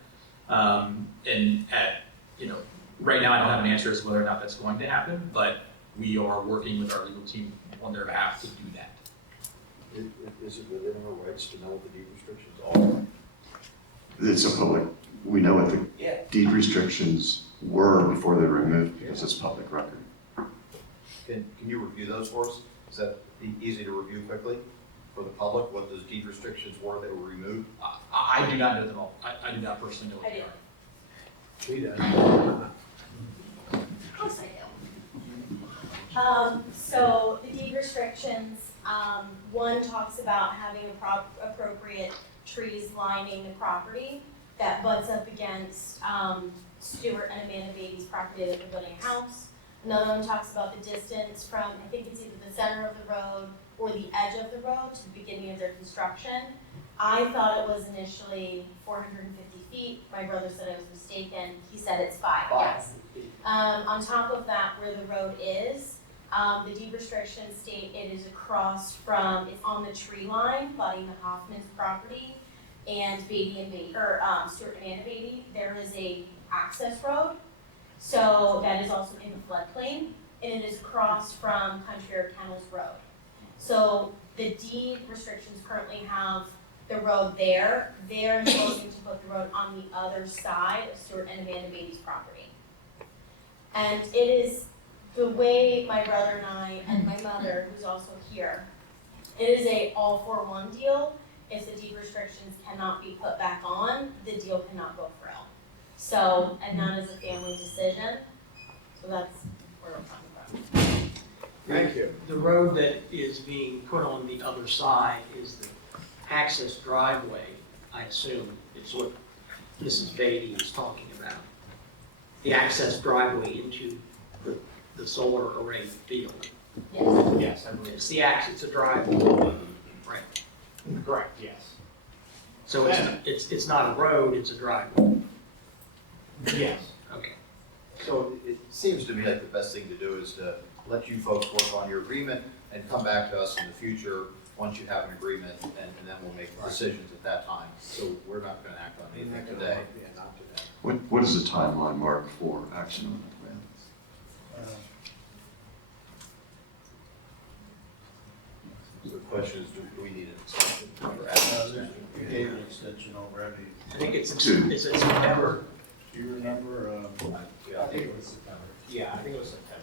Right now I don't have an answer as to whether or not that's going to happen, but we are working with our legal team on their behalf to do that. Is it within our rights to know what the deed restrictions are? It's a public, we know what the Yeah. deed restrictions were before they were removed because it's public record. Can you review those for us? Is that easy to review quickly for the public, what those deed restrictions were that were removed? I do not know them all. I do not personally know what I they do. are. She does. Of course I do. So the deed restrictions, one talks about having appropriate trees lining the property that butts up against, Stuart and Amanda Beatty's property that they're building a house. Another one talks about the distance from, I think it's either the center of the road or the edge of the road to the beginning of their construction. I thought it was initially 450 feet. My brother said I was mistaken. He said it's 5, yes. On top of that, where the road is, the deed restrictions state it is across from, it's on the tree line, butting the Hoffman's property, and Stuart and Amanda Beatty. There is a access road, so that is also in the floodplain, and it is across from Country or Kennels Road. So the deed restrictions currently have the road there. They're proposing to put the road on the other side of Stuart and Amanda Beatty's property. And it is the way my brother and I and my mother, who's also here, it is a all-for-one deal. If the deed restrictions cannot be put back on, the deal cannot go through. So, and that is a family decision. So that's where we're coming from. Thank you. The road that is being put on the other side is the access driveway, I assume. It's what Mrs. Beatty is talking about. The access driveway into the solar array field. Yes. Yes, I believe. It's a driveway, right? Correct, yes. So it's not a road, it's a driveway. Yes. Okay. So it seems to me like the best thing to do is to let you folks work on your agreement and come back to us in the future once you have an agreement, and then we'll make decisions at that time. So we're not gonna act on anything today. Yeah, not today. What is the timeline, Mark, for action on the plan? So the question is, do we need an extension or action? You gave an extension already. I think it's Two. in September. Do you remember, Yeah, I think it was September. Yeah, I think it was September.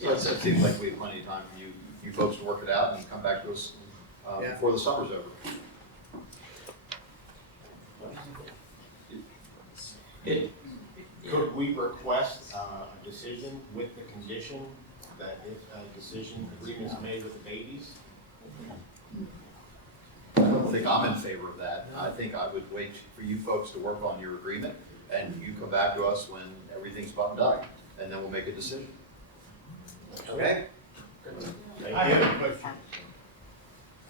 Yeah. So it seems like we have plenty of time for you folks to work it out and come back to us Yeah. before the summer's over. Could we request a decision with the condition that if a decision agreement is made with the babies? I don't think I'm in favor of that. I think I would wait for you folks to work on your agreement, and you come back to us when everything's buttoned up, and then we'll make a decision. Okay? I have a question.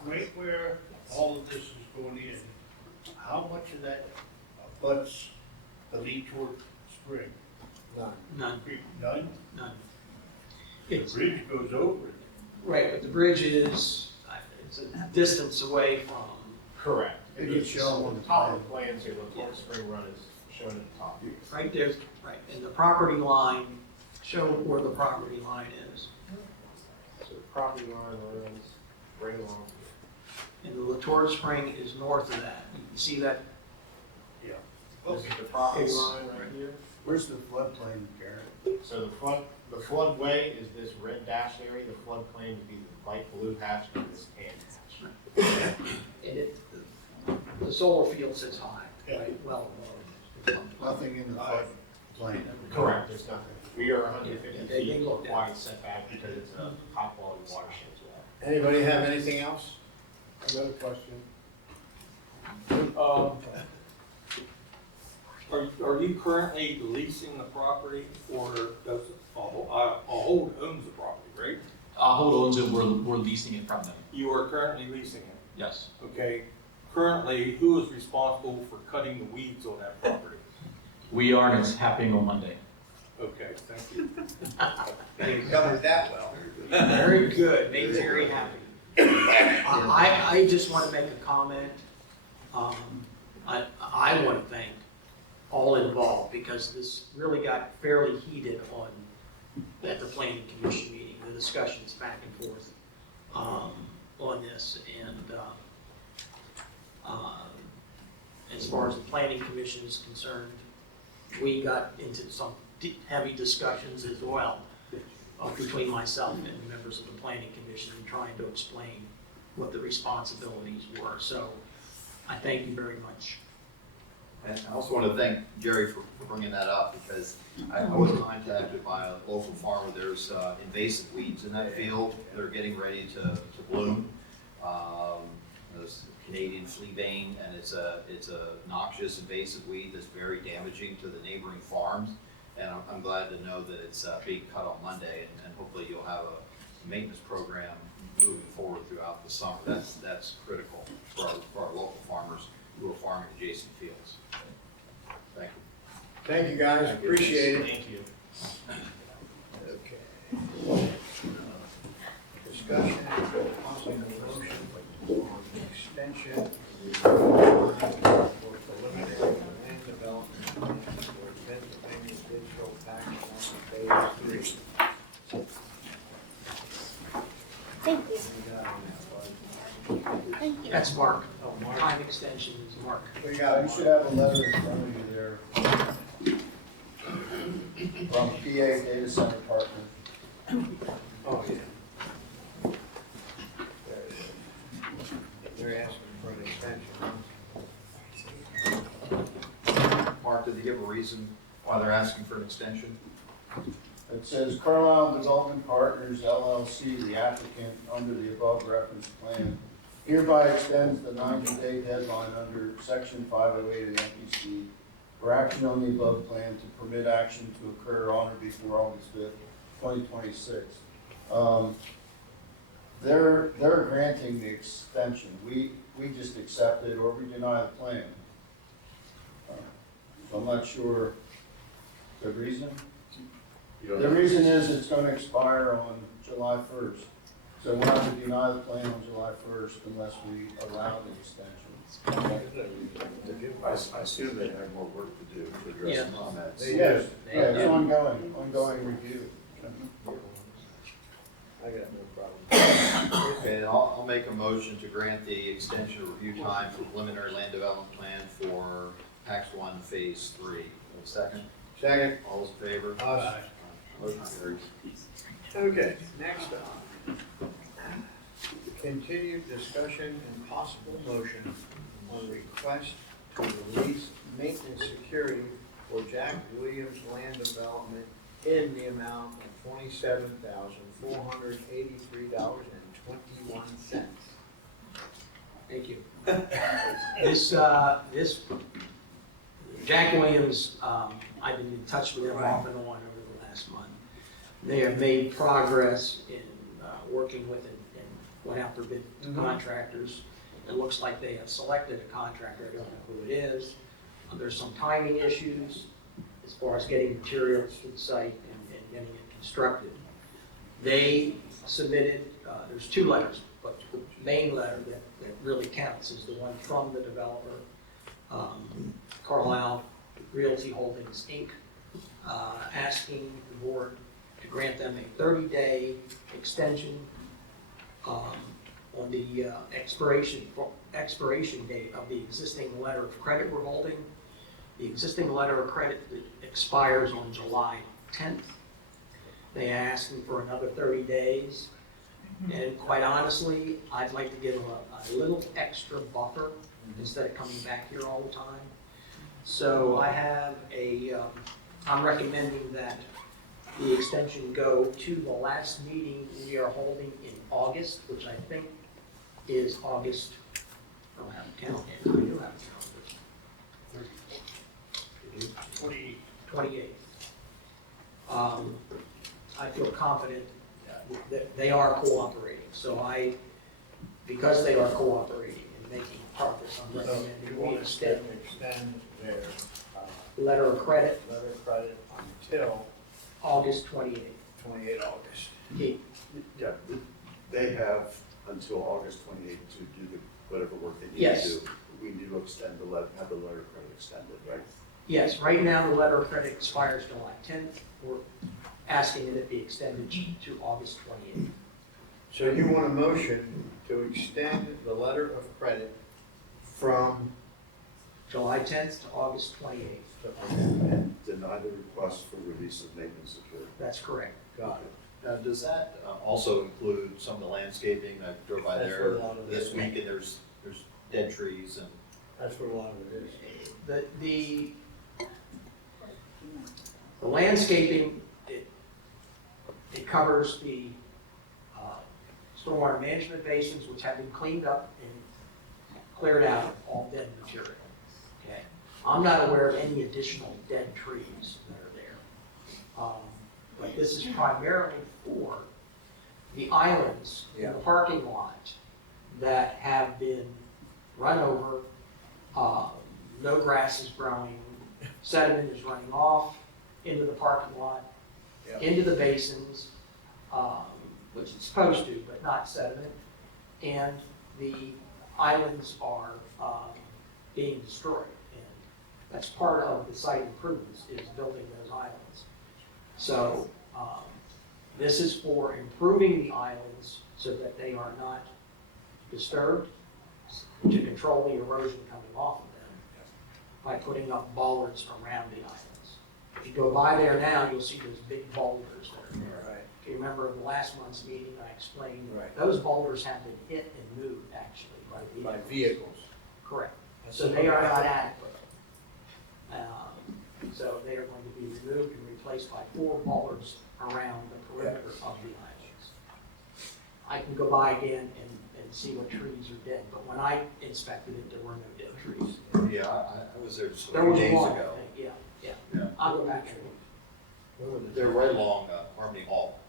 Right where all of this is going in, how much of that abuts the lead toward spring? None, None? none. The It's, bridge goes over it. right, but the bridge is, it's a distance away from, Correct. It is shown on the Top plan. of the plans here, the Fort Spring Run is shown at the top. right there, right, and the property line, show where the property line is. So the property line runs right along. And the Latour Spring is north of that. You can see that, This is the property line right here. where's the floodplain, Karen? So the floodway is this red dashed area, the floodplain would be the light blue hatch and this tan hatch. and it, the solar field sits high, Yeah. right, well above. Nothing in the floodplain. Correct, there's nothing. We are 150 Yeah, they feet look down. required setback because it's a high quality watershed as well. Anybody have anything else? Another question. Are you currently leasing the property, or does a hold owns the property, right? Hold owns it, we're leasing it from them. You are currently leasing it, Yes. okay? Currently, who is responsible for cutting the weeds on that property? We are, and it's happening on Monday. Okay, thank you. You covered that well. Very good, made me very happy. I just want to make a comment. I want to thank all involved, because this really got fairly heated at the planning commission meeting, the discussions back and forth. on this, and as far as the planning commission is concerned, we got into some heavy discussions as well between myself and the members of the planning commission in trying to explain what the responsibilities were. So I thank you very much. And I also want to thank Jerry for bringing that up, because I was contacted by a local farmer. There's invasive weeds in that field. They're getting ready to bloom. There's Canadian fleabane, and it's a noxious invasive weed that's very damaging to the neighboring farms. And I'm glad to know that it's being cut on Monday, and hopefully you'll have a maintenance program moving forward throughout the summer. That's critical for our local farmers who are farming adjacent fields. Thank you. Thank you, guys, appreciate it. Thank you. Okay. Discussion and possible motion on extension for preliminary land development plan for Pennsylvania digital tax on phase 3. Thank you. That's Mark. Oh, Mark. Time extension is Mark. We got, you should have a letter in front of you there from PA Data Center Partners. Oh, yeah. There it is. They're asking for an extension. Mark, did they give a reason why they're asking for an extension? It says Carlisle Development Partners LLC, the applicant under the above referenced plan, hereby extends the 90-day deadline under section 508 of the MPC for action on the above plan to permit action to occur on or before August 5th, 2026. They're granting the extension. We just accept it or we deny the plan. So I'm not sure the reason. The reason is it's going to expire on July 1st. So we'll have to deny the plan on July 1st unless we allow the extension. I assume they have more work to do to address Yeah. the comments. Yes, yeah, it's ongoing review. I got no problem. Okay, then I'll make a motion to grant the extension of review time for preliminary land development plan for Tax 1 Phase 3. Second? Second. All those in favor? Aye. Motion carries. Okay, next on. Continued discussion and possible motion on request to release maintenance security for Jack Williams Land Development in the amount of $27,483.21. Thank you. This Jack Williams, I've been in touch with them off and on over the last month. They have made progress in working with and went out for bid contractors. It looks like they have selected a contractor. I don't know who it is. There's some timing issues as far as getting materials to the site and getting it constructed. They submitted, there's two letters, but the main letter that really counts is the one from the developer, Carlisle Realty Holdings, Inc., asking the board to grant them a 30-day extension on the expiration date of the existing letter of credit we're holding. The existing letter of credit expires on July 10th. They are asking for another 30 days. And quite honestly, I'd like to give them a little extra buffer instead of coming back here all the time. So I have I'm recommending that the extension go to the last meeting we are holding in August, which I think is August, I don't have a calendar, I do have a calendar. 28th. I feel confident that they are cooperating, so because they are cooperating and making progress, I'm recommending we extend their letter of credit until August 28th. 28 August. Yeah, they have until August 28th to do whatever work they need Yes. to do. We need to extend have the letter of credit extended, right? Yes, right now the letter of credit expires July 10th. We're asking that it be extended to August 28th. So you want a motion to extend the letter of credit from, July 10th to August 28th. And deny the request for release of maintenance security. That's correct. got it. Now, does that also include some of the landscaping? I drove by That's there what a lot of this it is. week and there's dead trees and. That's what a lot of it is. The landscaping, it covers the stormwater management basins, which have been cleaned up and cleared out of all dead material. Okay, I'm not aware of any additional dead trees that are there. But this is primarily for the islands in the parking lot that have been run over, no grass is growing, sediment is running off into the parking lot, into the basins, which it's supposed to, but not sediment. And the islands are being destroyed. And that's part of the site improvements, is building those islands. So this is for improving the islands so that they are not disturbed, to control the erosion coming off of them by putting up bollards around the islands. If you go by there now, you'll see those big boulders that are there. Right. If you remember in the last month's meeting, I explained, Right. those boulders have been hit and moved actually by Vehicles. Correct. So they are not adequate. So they are going to be removed and replaced by 4 bollards around the perimeter of the islands. I can go by again and see what trees are dead, but when I inspected it, there were no dead trees. Yeah, I was there just a There few was days one, ago. I think, yeah. Yeah. I'll go back and look. They're right along Harmony Hall.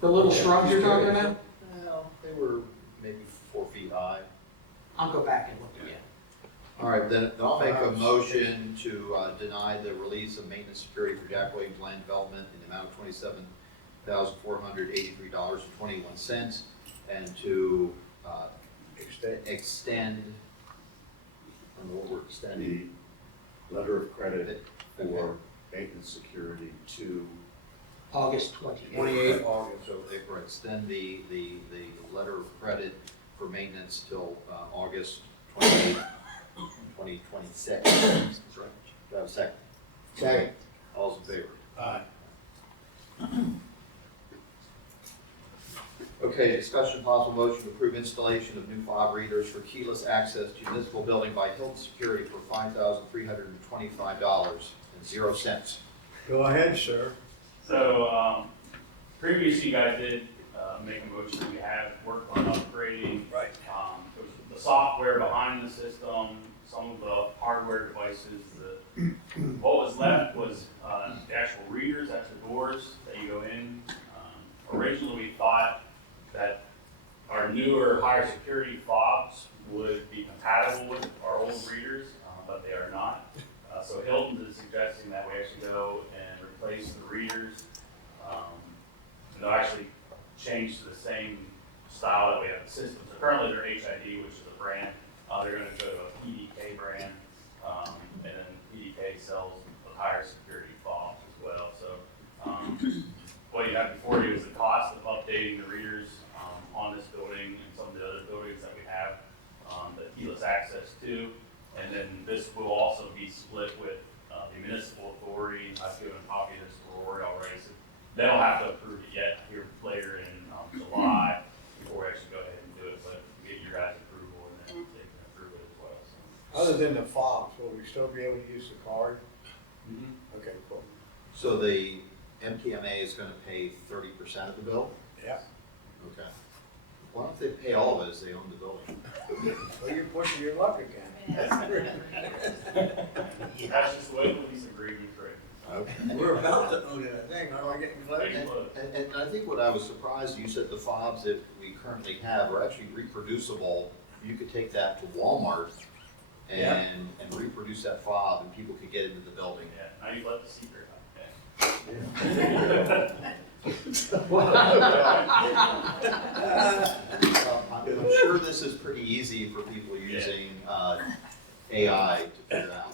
The little shrubs you're talking about? Well, they were maybe 4 feet high. I'll go back and look again. All right, then I'll make a motion to deny the release of maintenance security for Jack Williams Land Development in the amount of $27,483.21, and to extend, I don't know what we're extending. The letter of credit for maintenance security to August 28th. 28th August. So if we extend the letter of credit for maintenance till August 28th, 2026. That's right. Do I have a second? Second. All's in favor? Aye. Okay, discussion possible motion to approve installation of new fob readers for keyless access to municipal building by Hilton Security for $5,325.00. Go ahead, sir. So, previously you guys did, make a motion, we have worked on upgrading. Right. The software behind the system, some of the hardware devices, what was left was, the actual readers at the doors that you go in. Originally we thought that our newer, higher security fobs would be compatible with our old readers, but they are not. So Hilton is suggesting that we actually go and replace the readers. And they'll actually change to the same style that we have in the system. So currently they're HID, which is a brand. They're going to go to a PDK brand, and then PDK sells a higher security fobs as well. So what you have before you is the cost of updating the readers on this building and some of the other buildings that we have the keyless access to. And then this will also be split with the municipal authority. I've given a copy of this to Rory already, so they don't have to approve it yet here later in July before we actually go ahead and do it, but get your guys' approval and then they can approve it as well. So. Other than the fobs, will we still be able to use the card? Okay, cool. So the MTMA is going to pay 30% of the bill? Yeah. Okay. Why don't they pay all of it as they own the building? Well, you're pushing your luck again. That's just the way the lease agreement written. Okay. We're about to own it, I think, aren't we getting close? And I think what I was surprised, you said the fobs that we currently have are actually reproducible. You could take that to Walmart and reproduce that fob and people could get into the building. Yeah, now you let the secret out. I'm sure this is pretty easy for people using AI to figure out.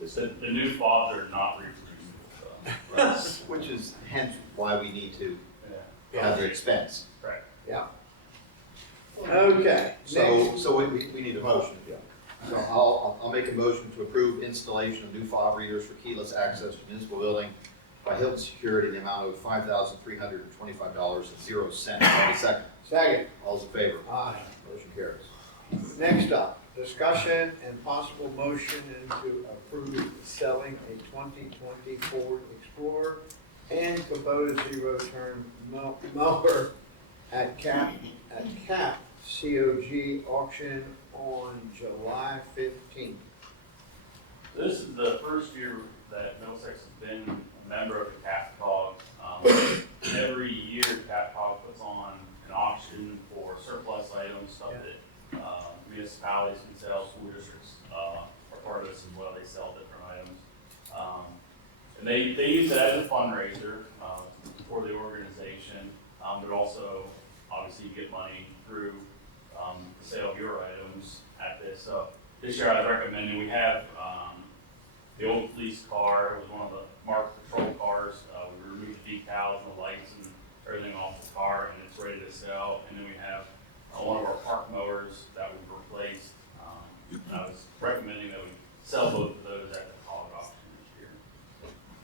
The new fobs are not reproducible. So. Which is hence why we need to at their expense. Correct. Yeah. Okay. So we need a motion. So I'll make a motion to approve installation of new fob readers for keyless access to municipal building by Hilton Security in the amount of $5,325.00. Second. Second. All's in favor? Aye. Motion carries. Next up, discussion and possible motion to approve selling a 2020 Ford Explorer and Kubota zero-turn mower at CAP COG auction on July 15th. This is the first year that Middlesex has been a member of the CAPCOG. Every year CAPCOG puts on an auction for surplus items, stuff that municipalities can sell, school districts are part of this as well. They sell different items. And they use it as a fundraiser for the organization, but also obviously you get money through the sale of your items at this. So this year I was recommending, we have the old police car. It was one of the marked patrol cars. We removed the decals and the lights and everything off the car, and it's ready to sell. And then we have one of our park mowers that we've replaced. And I was recommending that we sell both of those at the COG auction this year.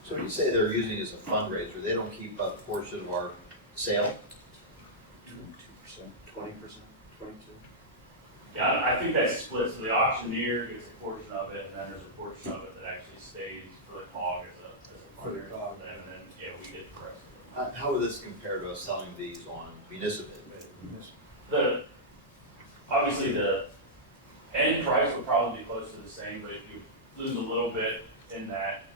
So when you say they're using it as a fundraiser, they don't keep a portion of our sale? 20%, 22%? Yeah, I think that's split. So the auctioneer gets a portion of it, and then there's a portion of it that actually stays for the COG as a fundraiser. And then, yeah, we get the rest of it. How would this compare to us selling these on municipal? Obviously the end price would probably be close to the same, but if you lose a little bit in that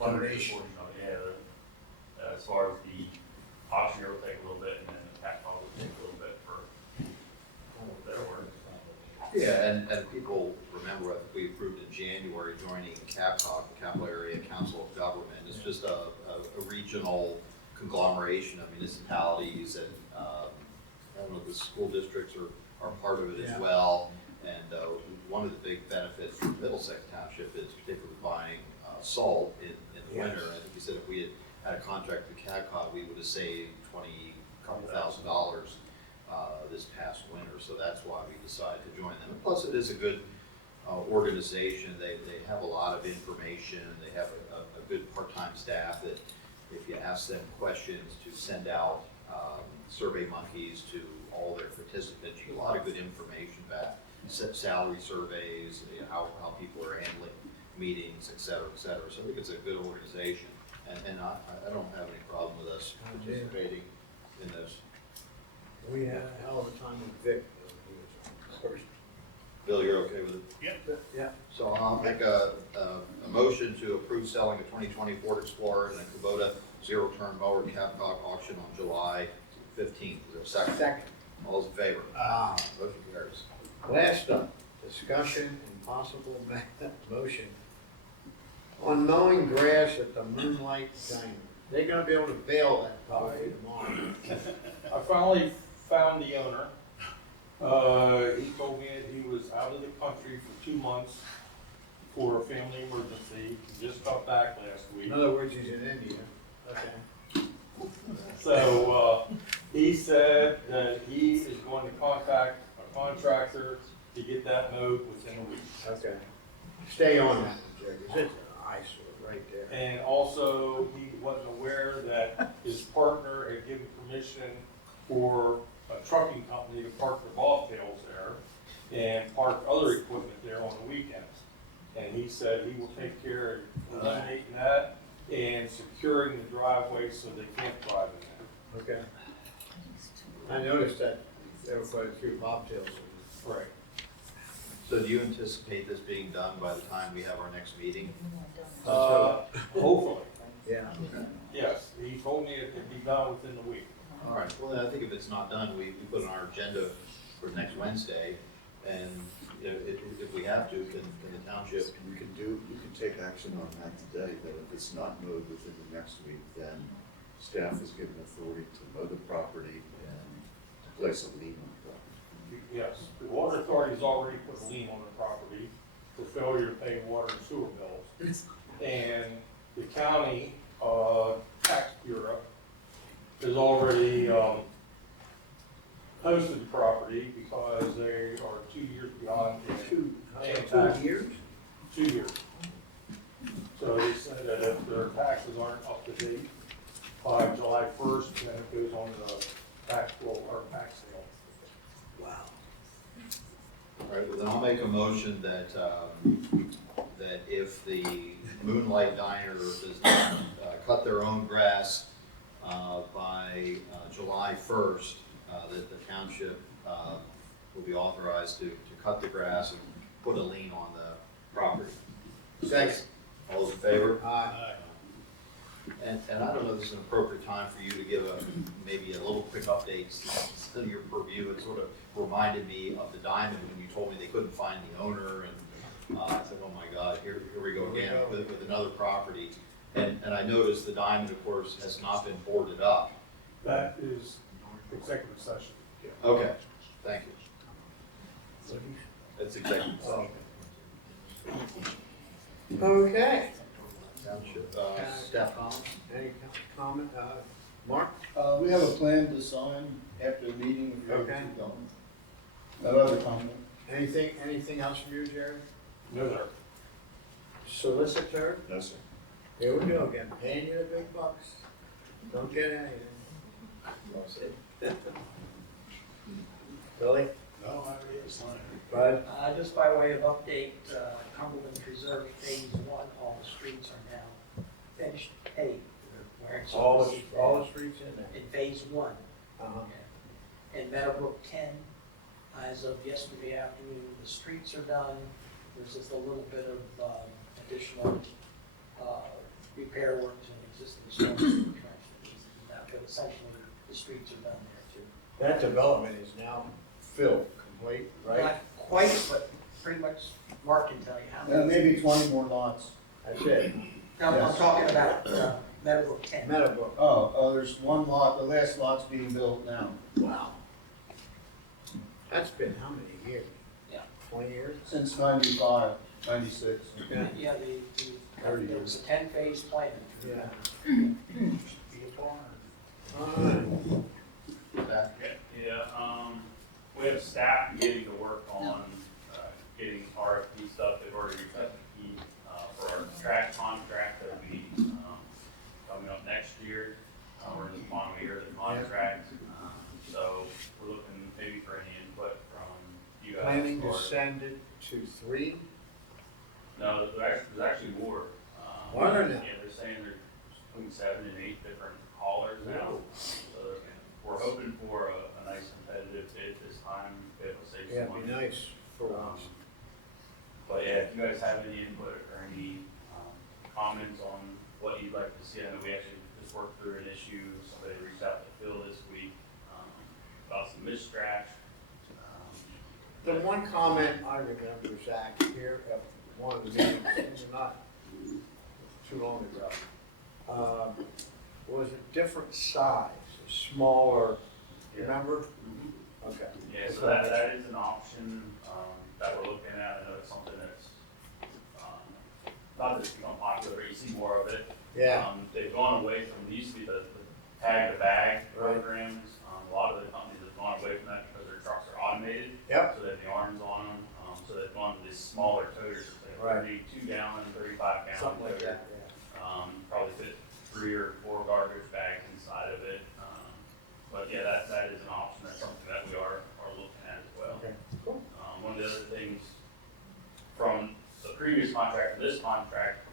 fundraiser portion of it, as far as the auctioneer will take a little bit, and then the CAPCOG will take a little bit for their work. Yeah, and people remember, I think we approved in January joining CAPCOG, the Capital Area Council of Government. It's just a regional conglomeration of municipalities, and I don't know, the school districts are part of it as well. And one of the big benefits for Middlesex Township is particularly buying salt in the winter. I think you said if we had a contract with CAPCOG, we would have saved $20,000 this past winter. So that's why we decided to join them. And plus, it is a good organization. They have a lot of information. They have a good part-time staff that if you ask them questions, to send out survey monkeys to all their participants, you get a lot of good information back. Salary surveys, how people are handling meetings, et cetera, et cetera. So I think it's a good organization, and I don't have any problem with us participating in this. We had a hell of a time with Vic. Bill, you're okay with it? Yep. Yeah. So I'll make a motion to approve selling a 2020 Ford Explorer and a Kubota zero-turn mower at CAPCOG auction on July 15th. Is there a second? Second. All those in favor? Motion carries. Last up, discussion and possible motion on mowing grass at the Moonlight Diner. They're gonna be able to bail that probably tomorrow. I finally found the owner. He told me that he was out of the country for 2 months for a family emergency. He just got back last week. In other words, he's in India. Okay. So, he said that he is going to contact a contractor to get that mowed within a week. Okay. Stay on that, Jerry, 'cause it's an eyesore right there. And also, he wasn't aware that his partner had given permission for a trucking company to park the bobtails there and park other equipment there on the weekends. And he said he will take care of eliminating that and securing the driveway so they can't drive in there. Okay. I noticed that there were quite a few bobtails in there. Right. So do you anticipate this being done by the time we have our next meeting? Hopefully. Yeah. Yes, he told me it could be done within the week. All right, well, then I think if it's not done, we put it on our agenda for next Wednesday, and if we have to, then the township. You can take action on that today, that if it's not mowed within the next week, then staff is given authority to mow the property and to place a lien on the property. Yes, the water authority's already put a lien on the property for failure to pay water and sewer bills. And the county, tax bureau has already posted the property because they are 2 years beyond in paying taxes. 2 years? 2 years. So they said that if their taxes aren't up to date by July 1st, then it goes on the tax roll or tax sale. Wow. All right, well, then I'll make a motion that, that if the Moonlight Diner does not cut their own grass by July 1st, that the township will be authorized to cut the grass and put a lien on the property. Second. All those in favor? Aye. And I don't know if this is an appropriate time for you to give maybe a little quick update to your purview. It sort of reminded me of the Diamond when you told me they couldn't find the owner, and I said, oh my God, here we go again with another property. And I noticed the Diamond, of course, has not been boarded up. That is executive session. Okay, thank you. That's executive session. Okay. Township, staff comments? Any comment? Mark? We have a plan to sign after the meeting, if you're able to Okay. go. No other comment? Anything else from you, Jerry? No, sir. Solicitor? No, sir. Here we go again, paying you the big bucks. Don't get anything. Billy? No, I already signed. Bud? Just by way of update, Cumberland Preserve Phase 1, all the streets are now finished paved. Wearing All surface the streets in there? in Phase 1. Uh-huh. In Meadowbrook 10, as of yesterday afternoon, the streets are done. There's just a little bit of additional repair work to an existing storm sewer trench that needs to be done, but essentially the streets are done there too. That development is now filled, complete, right? Not quite, but pretty much Mark can tell you how many. Maybe 20 more lots. That's it. No, I'm Yes. talking about Meadowbrook 10. Meadowbrook. Oh, there's one lot, the last lot's being built now. Wow. That's been how many years? Yeah. 20 years? Since 95, 96. Yeah. Yeah, there was a 10-phase plan. Yeah. Be a barn. All right. That? Yeah, we have staff beginning to work on, getting RFP stuff. They've already reached out to Keith, for our trash contract that'll be, coming up next year. We're in the final year of the contract, so we're looking maybe for any input from you guys. Planning to or- send it to 3? No, there's actually more. Are there now? Yeah, they're saying there's between 7 and 8 different haulers now. So we're hoping for a nice competitive bid this time, be able to save Yeah, some it'd money. be nice for once. But yeah, if you guys have any input or any comments on what you'd like to see, I know we actually just worked through an issue, somebody reached out to Phil this week about some mistrash. The one comment I remember, Zach, here at one of the meetings, these are not too long ago, was a different size, a smaller, remember? Okay. Yeah, so that is an option that we're looking at. I know it's something that's not that it's become popular, but you see more of it. Yeah. They've gone away from, it used to be the tag the bag programs. A lot of the companies have gone away from that because their trucks are automated. Yep. So they have the arms on them. So they've gone to these smaller toters, Right. 32 gallon, 35 gallon. Something like toter. that, yeah. Probably fit 3 or 4 garbage bags inside of it. But yeah, that is an option. That's something that we are looking at as well. Okay, cool. One of the other things from the previous contract to this contract,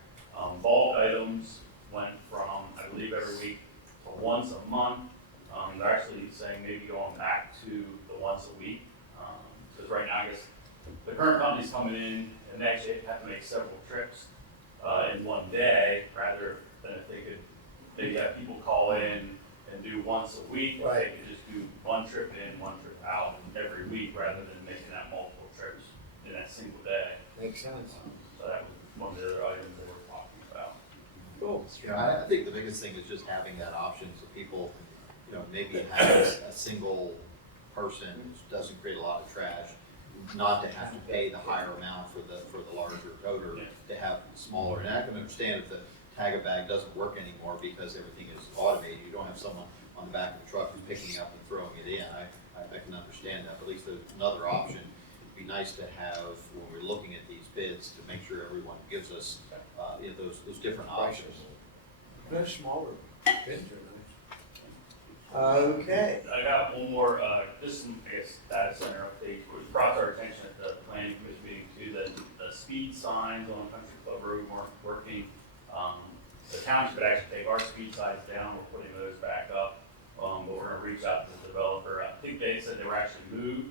bulk items went from, I believe, every week to once a month. They're actually saying maybe going back to the once a week. Because right now, I guess, the current company's coming in and they actually have to make several trips in one day, rather than if they could maybe have people call in and do once a week. If they could just do one trip in, one trip out every week, rather than making that multiple trips in that single day. Makes sense. So that was one of the other items they were talking about. Cool. Yeah, I think the biggest thing is just having that option so people, maybe have a single person who doesn't create a lot of trash, not to have to pay the higher amount for the larger toter, to have smaller. And I can understand if the tag-a-bag doesn't work anymore because everything is automated. You don't have someone on the back of the truck and picking up and throwing it in. I can understand that, but at least there's another option. It'd be nice to have, when we're looking at these bids, to make sure everyone gives us, those different options. They're smaller bids are nice. Okay. I got one more, just some, I guess, data center update, which brought to our attention at the planning commission meeting too, that the speed signs on Country Club Road weren't working. The township would actually take our speed signs down, we're putting those back up, but we're gonna reach out to the developer. I think they said they were actually moved,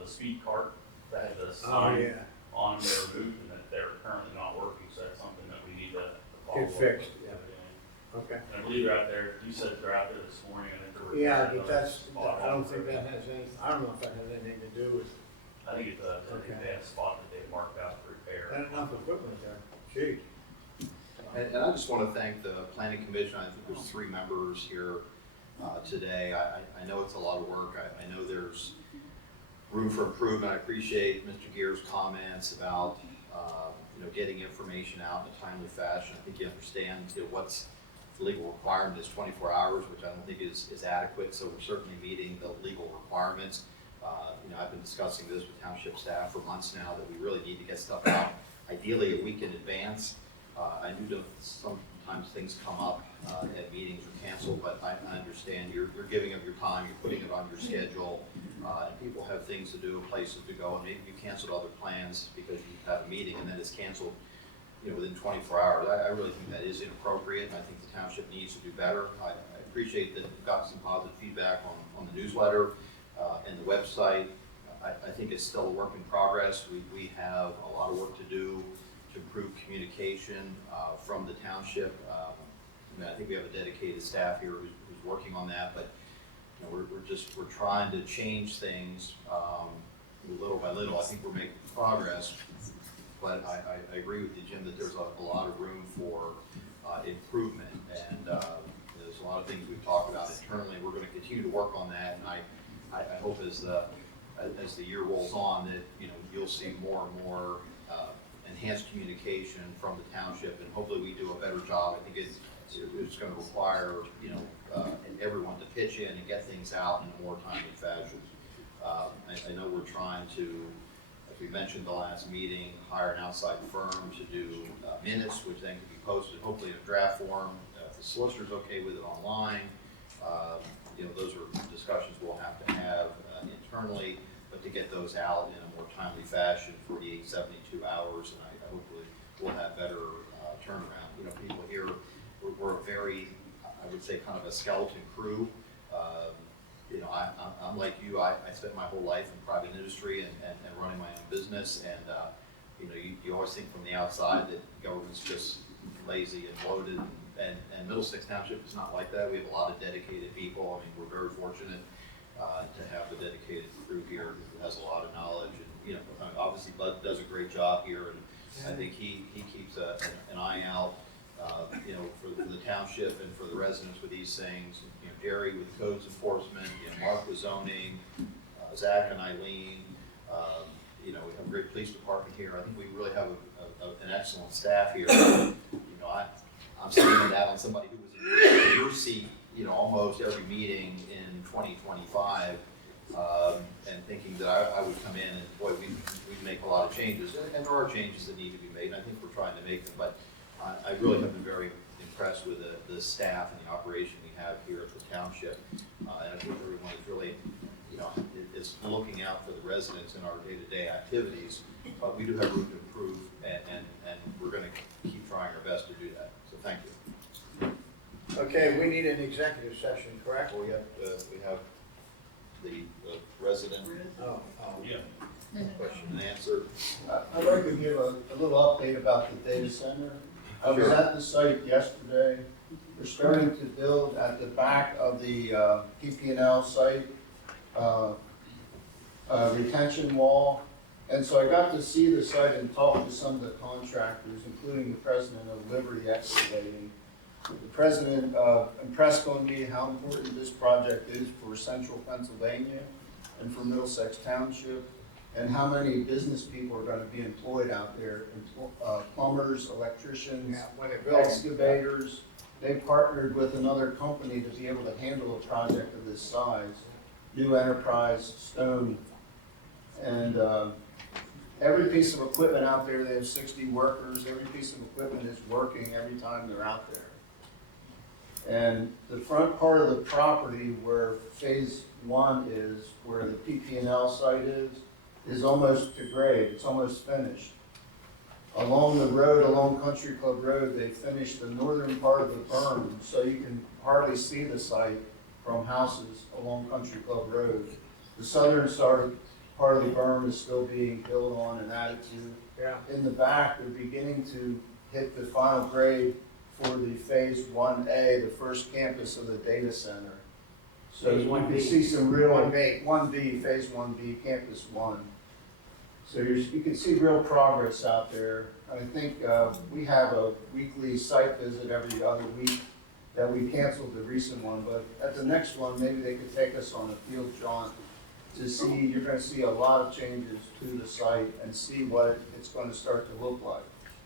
the speed cart that had the sign on them, they were moved, and that they're currently not working, so that's something that we need to follow up. Get fixed, yeah. Okay. And I believe they're out there, you said they're out there this morning, I think they're. Yeah, but I don't think that has any, I don't know if that has anything to do with, I think it does, I think they had a spot that they marked out for repair. not enough equipment there, gee. And I just want to thank the planning commission. I think there's 3 members here today. I know it's a lot of work. I know there's room for improvement. I appreciate Mr. Gear's comments about getting information out in a timely fashion. I think you understand what's the legal requirement is 24 hours, which I don't think is adequate. So we're certainly meeting the legal requirements. I've been discussing this with township staff for months now that we really need to get stuff out, ideally a week in advance. I do know sometimes things come up at meetings or cancel, but I understand you're giving up your time, you're putting it on your schedule, and people have things to do, places to go, and maybe you canceled other plans because you have a meeting and then it's canceled within 24 hours. I really think that is inappropriate, and I think the township needs to do better. I appreciate that we've got some positive feedback on the newsletter and the website. I think it's still a work in progress. We have a lot of work to do to improve communication from the township. I think we have a dedicated staff here who's working on that, but we're trying to change things little by little. I think we're making progress, but I agree with you, Jim, that there's a lot of room for improvement, and there's a lot of things we've talked about internally. We're going to continue to work on that, and I hope as the year rolls on that you'll see more and more enhanced communication from the township, and hopefully we do a better job. I think it's going to require everyone to pitch in and get things out in a more timely fashion. I know we're trying to, as we mentioned the last meeting, hire an outside firm to do minutes, which then can be posted hopefully in a draft form. If the solicitor's okay with it online, those are discussions we'll have to have internally, but to get those out in a more timely fashion, 48, 72 hours, and I hopefully we'll have better turnaround. People here, we're a very, I would say, kind of a skeleton crew. I'm like you, I spent my whole life in private industry and running my own business, and you always think from the outside that government's just lazy and bloated, and Middlesex Township is not like that. We have a lot of dedicated people. I mean, we're very fortunate to have the dedicated crew here who has a lot of knowledge, and obviously Bud does a great job here, and I think he keeps an eye out for the township and for the residents with these things. Jerry with codes enforcement, Mark with zoning, Zach and Eileen. We have a great police department here. I think we really have an excellent staff here. I'm saying that on somebody who was in your seat, almost every meeting in 2025, and thinking that I would come in and boy, we'd make a lot of changes, and there are changes that need to be made, and I think we're trying to make them, but I really have been very impressed with the staff and the operation we have here at the township, and I think everyone is really, is looking out for the residents in our day-to-day activities, but we do have room to improve, and we're going to keep trying our best to do that, so thank you. Okay, we need an executive session, correct? Well, we have the resident question and answer. I'd like to give a little update about the data center. I was at the site yesterday. They're starting to build at the back of the PP&L site, retention wall. And so I got to see the site and talk to some of the contractors, including the president of Liberty Excavating. The president impressed on me how important this project is for central Pennsylvania and for Middlesex Township, and how many business people are going to be employed out there, plumbers, electricians, excavators. they partnered with another company to be able to handle a project of this size, New Enterprise Stone. And every piece of equipment out there, they have 60 workers, every piece of equipment is working every time they're out there. And the front part of the property where phase 1 is, where the PP&L site is almost to grade, it's almost finished. Along the road, along Country Club Road, they finished the northern part of the berm, so you can hardly see the site from houses along Country Club Road. The southern part of the berm is still being built on and added to. Yeah. In the back, they're beginning to hit the final grade for the phase 1A, the first campus of the data center. So Phase you 1B. can see some real, 1B. 1B, phase 1B, campus 1. So you can see real progress out there. I think we have a weekly site visit every other week that we canceled the recent one, but at the next one, maybe they could take us on a field jaunt to see, you're gonna see a lot of changes to the site and see what it's gonna start to look like.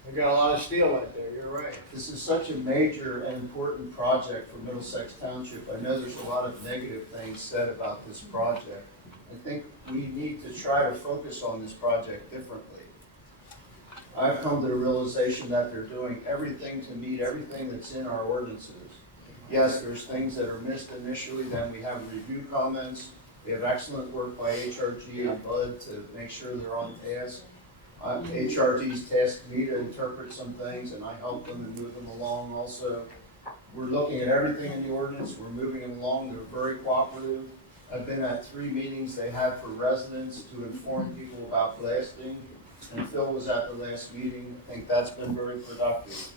We got a lot of steel out there, you're right. This is such a major and important project for Middlesex Township. I know there's a lot of negative things said about this project. I think we need to try to focus on this project differently. I've come to the realization that they're doing everything to meet everything that's in our ordinances. Yes, there's things that are missed initially, then we have review comments. We have excellent work by HRG and Bud to make sure they're on task. HRG's tasked me to interpret some things, and I help them and move them along also. We're looking at everything in the ordinance, we're moving them along, they're very cooperative. I've been at 3 meetings they had for residents to inform people about blasting, and Phil was at the last meeting. I think that's been very productive.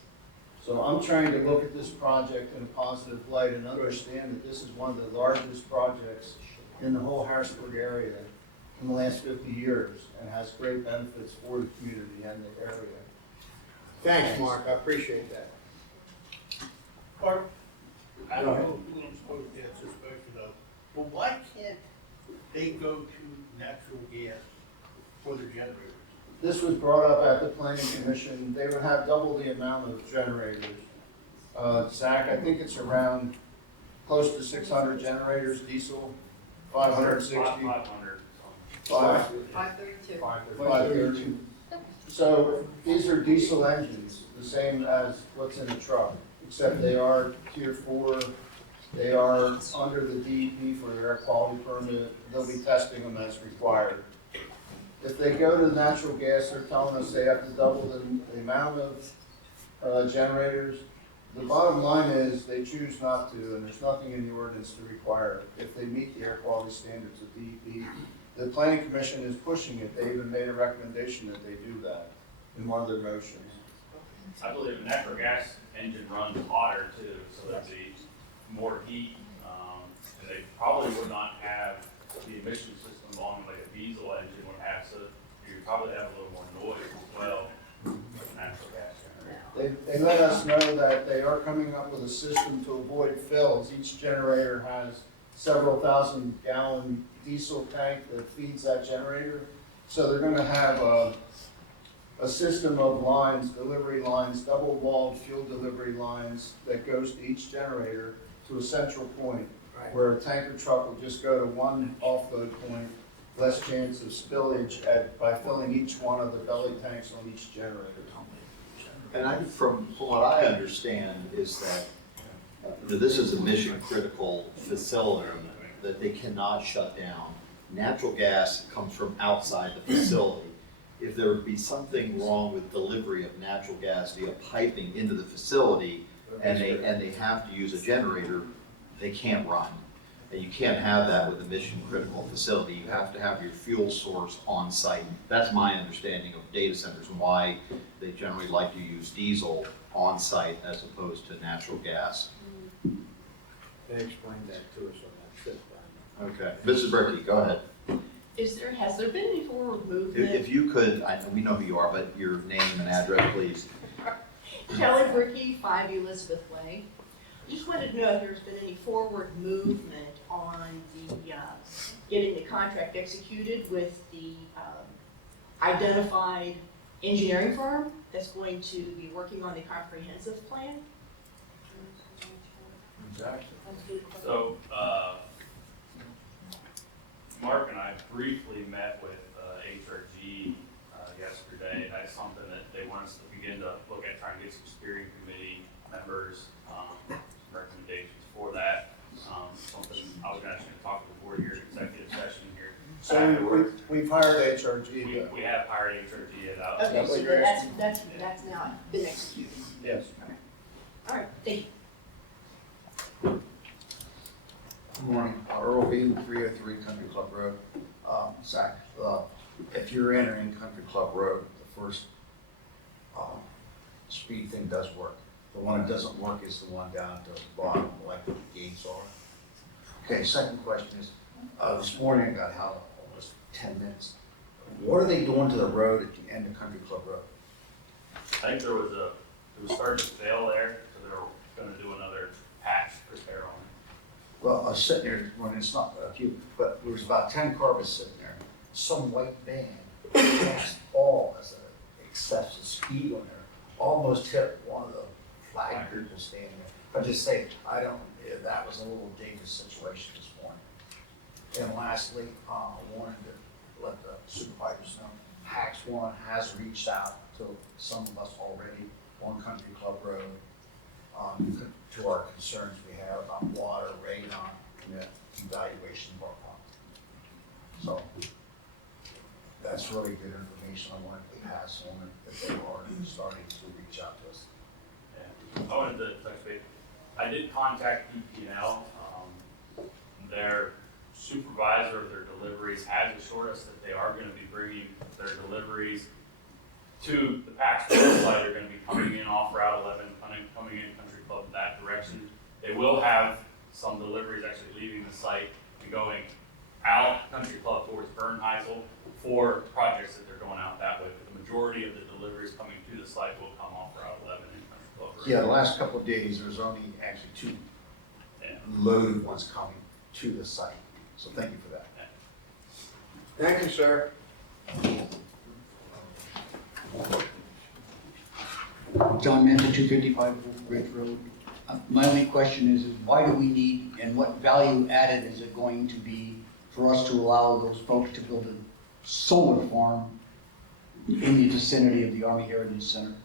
So I'm trying to look at this project in a positive light and understand that this is one of the largest projects in the whole Harrisburg area in the last 50 years and has great benefits for the community and the area. Thanks, Mark, I appreciate that. Mark, I don't know who I'm supposed to answer this question of, but why can't they go to natural gas for their generators? This was brought up at the planning commission. They would have double the amount of generators. Zach, I think it's around close to 600 generators, diesel, 560. 500. 532. 532. So these are diesel engines, the same as what's in a truck, except they are tier 4. They are under the DEP for their air quality permit. They'll be testing them as required. If they go to natural gas, they're telling us they have to double the amount of generators. The bottom line is they choose not to, and there's nothing in the ordinance to require it if they meet the air quality standards of DEP. The planning commission is pushing it. They even made a recommendation that they do that in one of their motions. I believe a natural gas engine runs hotter too, so there'd be more heat, and they probably would not have the emission system on like a diesel engine would have, so you probably have a little more noise as well with natural gas generator. They let us know that they are coming up with a system to avoid fills. Each generator has several thousand gallon diesel tank that feeds that generator. So they're gonna have a system of lines, delivery lines, double walled fuel delivery lines that goes to each generator to a central point where a tanker truck will just go to one offload point, less chance of spillage by filling each one of the belly tanks on each generator. And from what I understand is that this is a mission critical facility that they cannot shut down. Natural gas comes from outside the facility. If there would be something wrong with delivery of natural gas via piping into the facility and they have to use a generator, they can't run. And you can't have that with a mission critical facility. You have to have your fuel source on site. That's my understanding of data centers and why they generally like to use diesel on site as opposed to natural gas. They explained that to us on that trip. Okay, Mrs. Bricky, go ahead. Has there been any forward movement? If you could, we know who you are, but your name and address, please. Kelly Bricky, 5 Elizabeth Way. Just wanted to know if there's been any forward movement on the getting the contract executed with the identified engineering firm that's going to be working on the comprehensive plan. So, Mark and I briefly met with HRG yesterday. That's something that they want us to begin to look at, trying to get some steering committee members, recommendations for that. Something I was actually gonna talk to the board here, in executive session here. So we've hired HRG. We have hired HRG it out. Okay, so that's now been executed. Yes. All right, thank you. Good morning, Earl Bean, 303 Country Club Road. Zach, if you're entering Country Club Road, the first speed thing does work. The one that doesn't work is the one down at the bottom, like the gates are. Okay, second question is, this morning I got how almost 10 minutes. What are they doing to the road at the end of Country Club Road? I think there was starting to fail there, so they were gonna do another patch repair on it. Well, I was sitting there, when it's not a few, but there was about 10 cars sitting there. Some white van passed all as an excessive speed on there, almost hit one of the flag people standing there. I just say, that was a little dangerous situation this morning. And lastly, I wanted to let the supervisors know, Hacks One has reached out to some of us already on Country Club Road, to our concerns we have about water, radon, and the evaluation of our pump. So that's really good information I wanted to pass on, that they are starting to reach out to us. Yeah, I wanted to touch base. I did contact DP&L. Their supervisor of their deliveries has assured us that they are gonna be bringing their deliveries to the PAX website. They're gonna be coming in off Route 11, coming in Country Club in that direction. They will have some deliveries actually leaving the site and going out Country Club towards Bernheisel for projects that they're going out that way. But the majority of the deliveries coming to the site will come off Route 11 and Country Club. Yeah, the last couple of days, there's only actually 2 loaded ones coming to the site. So thank you for that. Thank you, sir. John Mantle, 255 Wolf Ridge Road. My only question is why do we need, and what value added is it going to be for us to allow those folks to build a solar farm in the vicinity of the Army Heritage Center?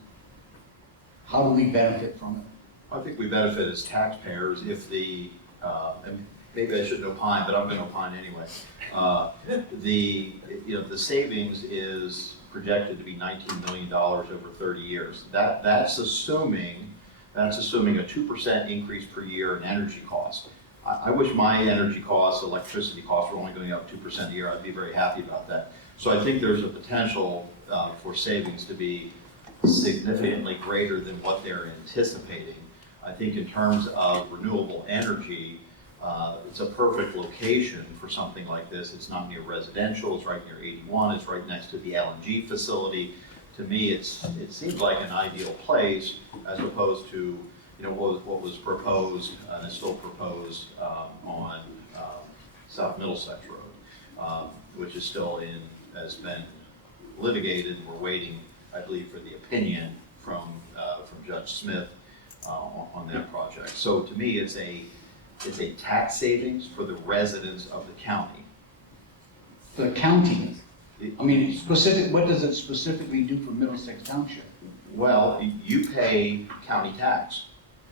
How do we benefit from it? I think we benefit as taxpayers if and maybe I shouldn't opine, but I'm going to opine anyway. The savings is projected to be $19 million over 30 years. That's assuming a 2% increase per year in energy costs. I wish my energy costs, electricity costs, were only going up 2% a year. I'd be very happy about that. So I think there's a potential for savings to be significantly greater than what they're anticipating. I think in terms of renewable energy, it's a perfect location for something like this. It's not near residential, it's right near 81, it's right next to the LNG facility. To me, it seems like an ideal place as opposed to what was proposed and is still proposed on South Middlesex Road, which is still has been litigated. We're waiting, I believe, for the opinion from Judge Smith on that project. So to me, it's a tax savings for the residents of the county. The county? I mean, what does it specifically do for Middlesex Township? Well, you pay county tax.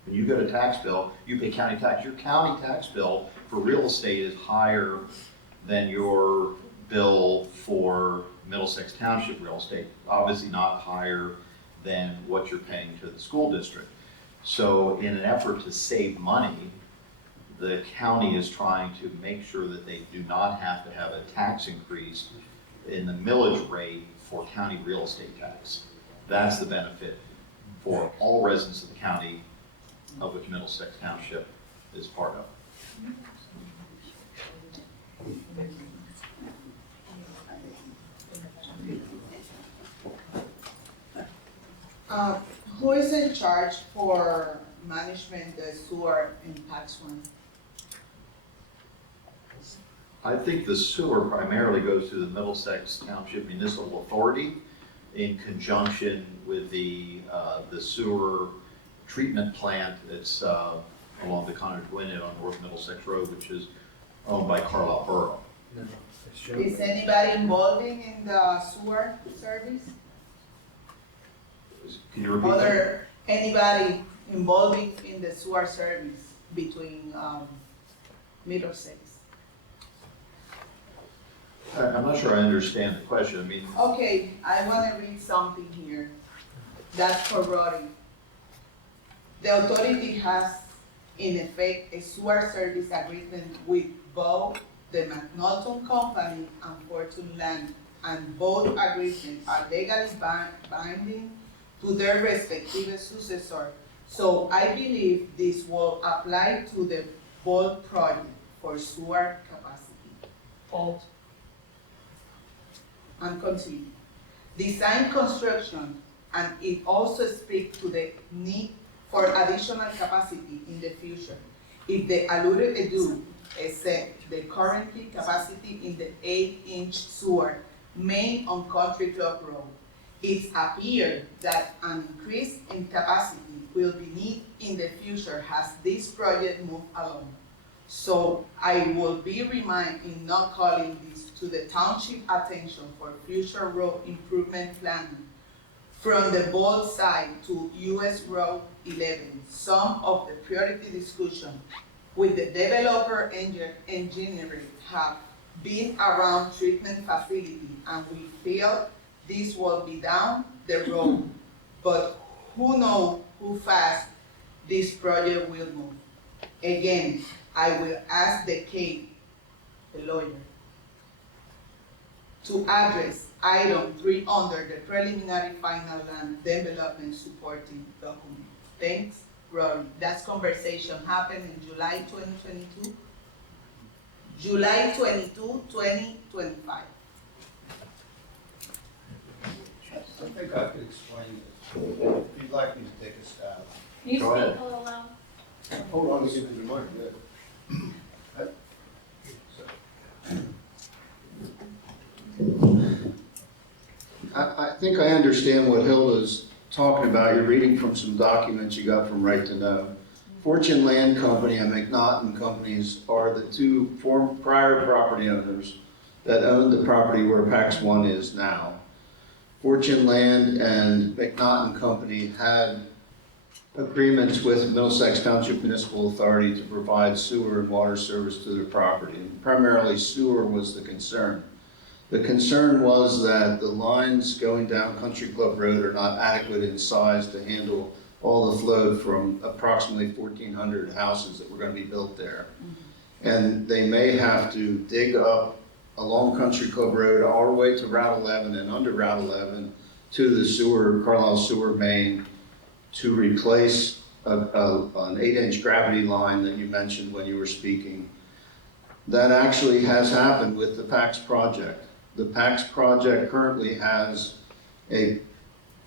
When you get a tax bill, you pay county tax. Your county tax bill for real estate is higher than your bill for Middlesex Township real estate. Obviously not higher than what you're paying to the school district. So in an effort to save money, the county is trying to make sure that they do not have to have a tax increase in the millage rate for county real estate tax. That's the benefit for all residents of the county, of which Middlesex Township is part of. Who is in charge for management the sewer in Pax One? I think the sewer primarily goes to the Middlesex Township Municipal Authority in conjunction with the sewer treatment plant that's along the Conard Gwinnett on North Middlesex Road, which is owned by Carlisle Borough. Is anybody involving in the sewer service? Can you repeat that? Anybody involving in the sewer service between Middlesex? I'm not sure I understand the question. I mean, Okay, I wanna read something here. That's for Roddy. The authority has in effect a sewer service agreement with both the McNulty Company and Fortune Land, and both agreements are legally binding to their respective successor. So I believe this will apply to the bold project for sewer capacity. Hold. And continue. Design construction, and it also speaks to the need for additional capacity in the future. If the alluded do except the currently capacity in the 8-inch sewer main on Country Club Road, it appears that an increase in capacity will be needed in the future as this project moves along. So I will be reminded in not calling this to the township attention for future road improvement planning. From the bold side to US Road 11, some of the priority discussion with the developer engineering have been around treatment facility, and we feel this will be down the road, but who knows how fast this project will move. Again, I will ask the Kate, the lawyer, to address item 3 under the preliminary final land development supporting document. Thanks, Rory. That conversation happened in July 2022. July 22, 2025. I think I could explain this. If you'd like me to take a stab. You Go speak ahead. a little loud. Hold on, give me the mic, I think I understand what Hilda's talking about. You're reading from some documents you got from Right to Know. Fortune Land Company and McNaughton Companies are the two prior property owners that owned the property where PAX 1 is now. Fortune Land and McNaughton Company had agreements with Middlesex Township Municipal Authority to provide sewer and water service to their property. And primarily sewer was the concern. The concern was that the lines going down Country Club Road are not adequate in size to handle all the flow from approximately 1,400 houses that were going to be built there. And they may have to dig up along Country Club Road all the way to Route 11 and under Route 11 to the sewer, Carlisle sewer main, to replace an 8-inch gravity line that you mentioned when you were speaking. That actually has happened with the PAX project. The PAX project currently has a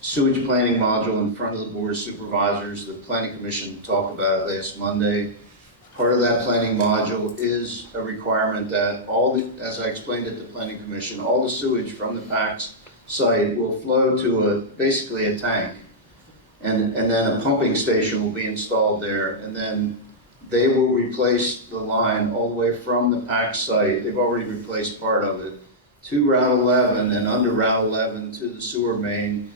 sewage planning module in front of the Board of Supervisors. The Planning Commission talked about it last Monday. Part of that planning module is a requirement that as I explained at the Planning Commission, all the sewage from the PAX site will flow to basically a tank. And then a pumping station will be installed there, and then they will replace the line all the way from the PAX site. They've already replaced part of it to Route 11 and under Route 11 to the sewer main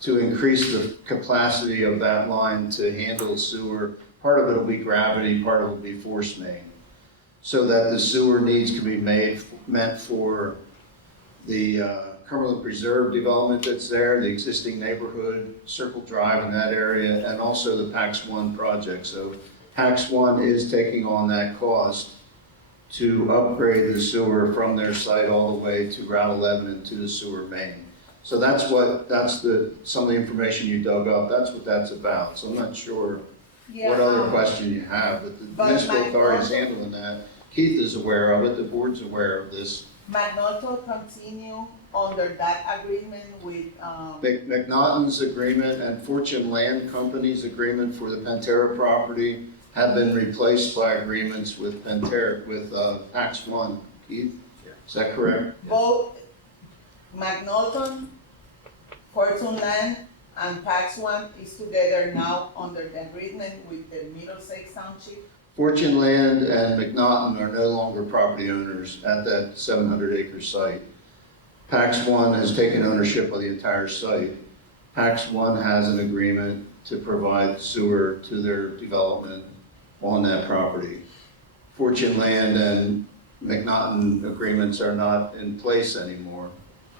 to increase the capacity of that line to handle sewer. Part of it will be gravity, part of it will be force main, so that the sewer needs can be meant for the Cumberland Preserve development that's there, the existing neighborhood, Circle Drive in that area, and also the PAX 1 project. So PAX 1 is taking on that cost to upgrade the sewer from their site all the way to Route 11 and to the sewer main. So that's some of the information you dug up, that's what that's about. So I'm not sure what other question you have, but the municipal authority is handling that. Keith is aware of it, the board's aware of this. McNulty continue under that agreement with, McNaughton's agreement and Fortune Land Company's agreement for the Pantera property have been replaced by agreements with PAX 1. Keith, is that correct? both McNulty, Fortune Land, and Pax One is together now under the agreement with the Middlesex Township. Fortune Land and McNaughton are no longer property owners at that 700-acre site. Pax One has taken ownership of the entire site. Pax One has an agreement to provide sewer to their development on that property. Fortune Land and McNaughton agreements are not in place anymore,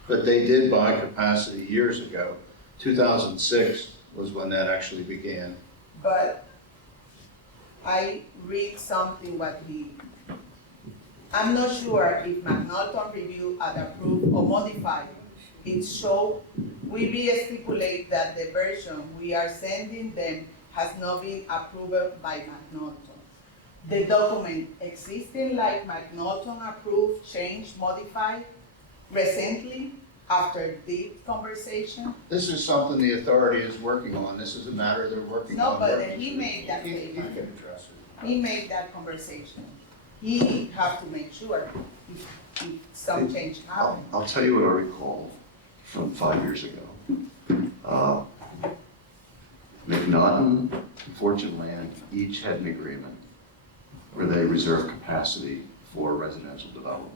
but they did buy capacity years ago. 2006 was when that actually began. But I read something I'm not sure if McNaughton review and approve or modify. It show, we be stipulate that the version we are sending them has not been approved by McNaughton. The document existing like McNaughton approved, changed, modified recently after this conversation. This is something the authority is working on. This is a matter they're working on. No, but he made that He statement. can address it. He made that conversation. He have to make sure if some change happen. I'll tell you what I recall from 5 years ago. McNaughton and Fortune Land each had an agreement where they reserved capacity for residential development.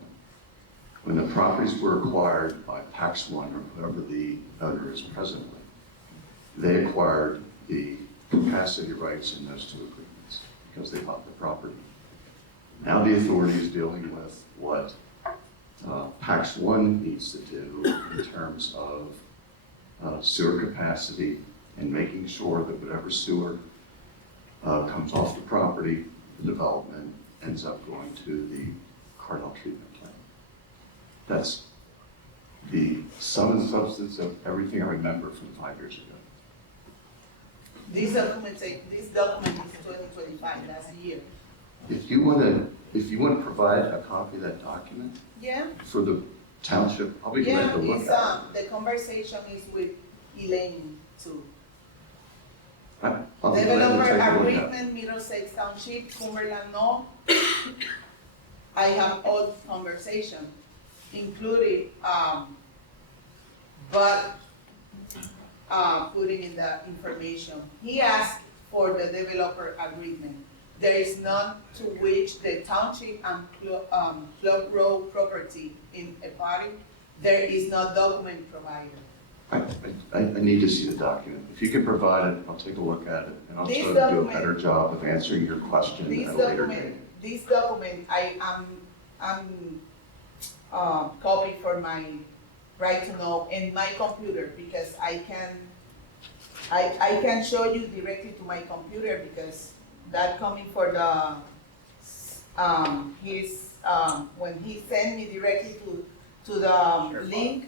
When the properties were acquired by Pax One or whoever the owner is presently, they acquired the capacity rights in those two agreements because they bought the property. Now the authority is dealing with what Pax One needs to do in terms of sewer capacity and making sure that whatever sewer comes off the property, the development ends up going to the Cardinal treatment plant. That's the sum and substance of everything I remember from 5 years ago. This document is 2025, that's a year. If you want to provide a copy of that document Yeah? for the township, I'll be glad Yeah, to look it's, at it. the conversation is with Elaine too. I'll be glad to take a Developer look at it. agreement, Middlesex Township, Cumberland North. I have all conversation, including, putting in the information. He asked for the developer agreement. There is none to which the township and Club Road property in a party, there is no document provided. I need to see the document. If you can provide it, I'll take a look at it, and I'll try This to do a document- better job of answering your question at a later date. This document, I'm copy for my right to know in my computer because I can show you directly to my computer because that coming for the, when he sent me directly to the link,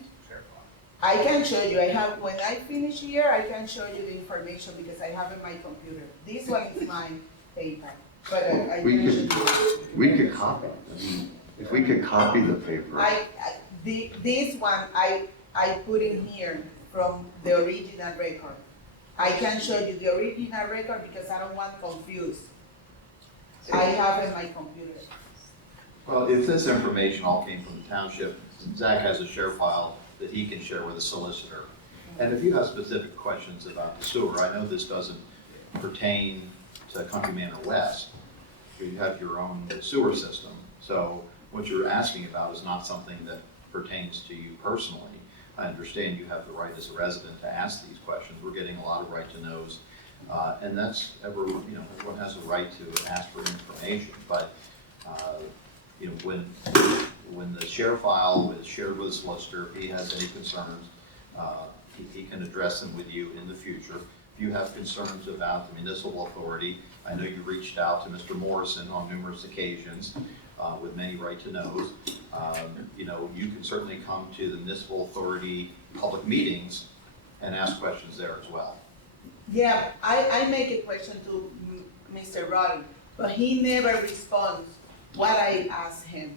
I can show you, when I finish here, I can show you the information because I have in my computer. This one is my paper, but I can show you. We could copy it. I mean, if we could copy the paper. This one, I put in here from the original record. I can show you the original record because I don't want confused. I have in my computer. Well, if this information all came from the township, Zach has a share file that he can share with the solicitor. And if you have specific questions about the sewer, I know this doesn't pertain to Country Manor West. You have your own sewer system. So what you're asking about is not something that pertains to you personally. I understand you have the right as a resident to ask these questions. We're getting a lot of right to knows. And that's everyone has a right to ask for information. But when the share file is shared with the solicitor, if he has any concerns, he can address them with you in the future. If you have concerns about the municipal authority, I know you reached out to Mr. Morrison on numerous occasions with many right to knows. You can certainly come to the municipal authority public meetings and ask questions there as well. Yeah, I make a question to Mr. Roddy, but he never responds what I asked him.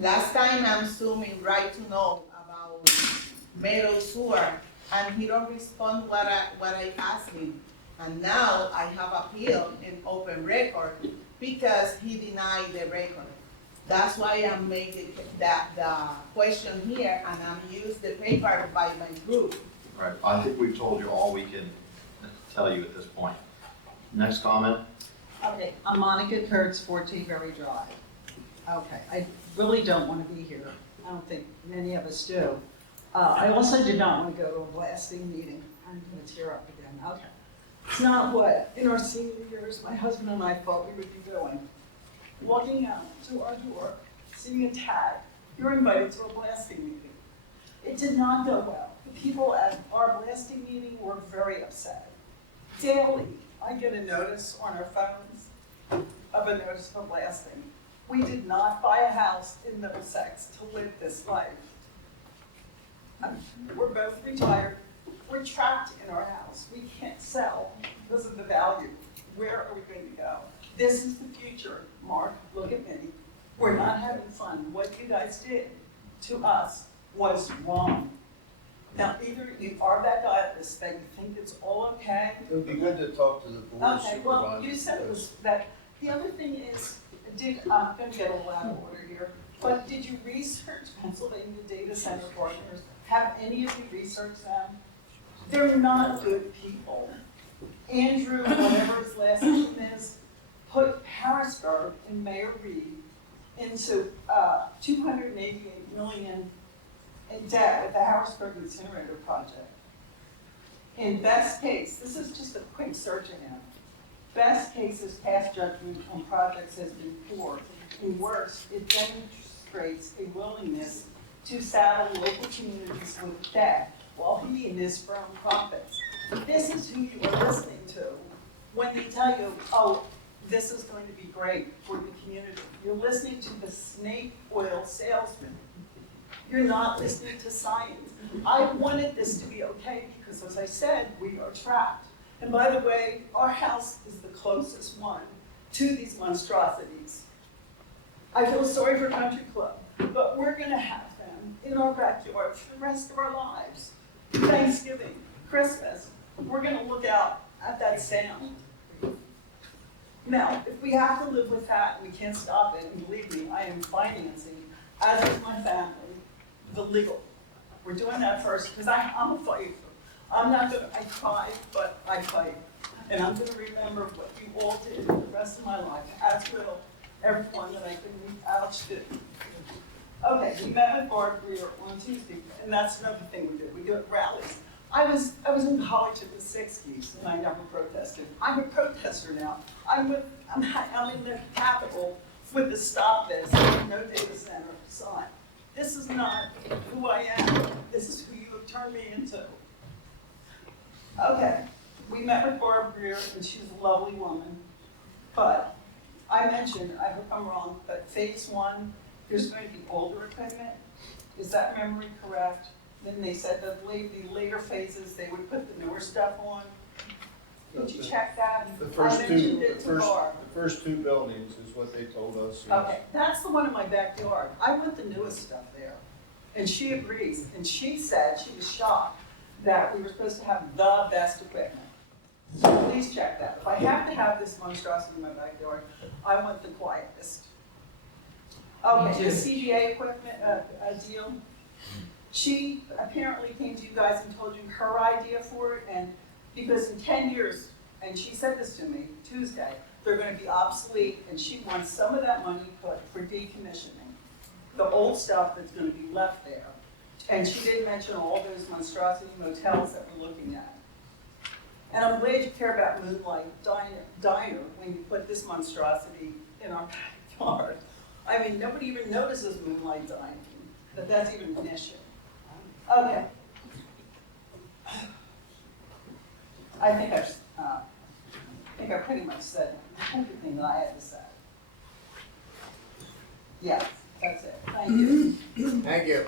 Last time I'm assuming right to know about metal sewer, and he don't respond what I asked him. And now I have appealed in open record because he denied the record. That's why I'm making the question here, and I'm use the paper by my group Right, I think we've told you all we can tell you at this point. Next comment? Okay, I'm Monica Kurtz, 14 Berry Drive. Okay, I really don't want to be here. I don't think many of us do. I also did not want to go to a blasting meeting. I'm going to tear up again. Okay. It's not what, in our senior years, my husband and I thought we would be doing. Walking out to our door, seeing a tag, you're invited to a blasting meeting. It did not go well. The people at our blasting meeting were very upset. Daily, I get a notice on our phones of a notice for blasting. We did not buy a house in Middlesex to live this life. We're both retired. We're trapped in our house. We can't sell because of the value. Where are we going to go? This is the future. Mark, look at me. We're not having fun. What you guys did to us was wrong. Now, either you are that guy at this thing, you think it's all okay. It would be good to talk to the board Okay, well, you said it was that. The other thing is, I'm going to get a little out of order here, but did you research Pennsylvania data center partners? Have any of you researched them? They're not good people. Andrew, whatever his last name is, put Harrisburg and Mayor Reed into $288 million in debt with the Harrisburg incinerator project. In best case, this is just a quick search of him. Best case is past judgment on projects has been poor. And worse, it demonstrates a willingness to saddle local communities with debt while he and his firm profits. This is who you are listening to when they tell you, oh, this is going to be great for the community. You're listening to the snake oil salesman. You're not listening to science. I wanted this to be okay because, as I said, we are trapped. And by the way, our house is the closest one to these monstrosities. I feel sorry for Country Club, but we're going to have them in our backyard for the rest of our lives. Thanksgiving, Christmas, we're going to look out at that sound. Now, if we have to live with that, we can't stop it, and believe me, I am financing, as is my family, the legal. We're doing that first, because I'm a fighter. I'm not gonna, I cry, but I fight. And I'm gonna remember what you all did for the rest of my life, as will everyone that I can reach out to. Okay, we met with Barb Greer on Tuesday, and that's another thing we do. We do rallies. I was in college in the 60s, and I never protested. I'm a protester now. I'm in the Capitol with the Stop This, no data center sign. This is not who I am. This is who you have turned me into. Okay, we met with Barb Greer, and she's a lovely woman. But I mentioned, I hope I'm wrong, but phase one, there's going to be older equipment. Is that memory correct? Then they said that the later phases, they would put the newer stuff on. Did you check that? The first two buildings is what they told us. Yes. Okay, that's the one in my backyard. I put the newest stuff there. And she agrees. And she said she was shocked that we were supposed to have the best equipment. So please check that. If I have to have this monstrosity in my backyard, I want the quietest. Okay, the CGA equipment deal. She apparently came to you guys and told you her idea for it, and because in 10 years, and she said this to me Tuesday, they're going to be obsolete, and she wants some of that money put for decommissioning, the old stuff that's going to be left there. And she did mention all those monstrosity motels that we're looking at. And I'm glad you care about Moonlight Diner when you put this monstrosity in our backyard. I mean, nobody even notices Moonlight Dining, that that's even an issue. Okay. I think I pretty much said everything that I had to say. Yes, that's it. Thank you. Thank you.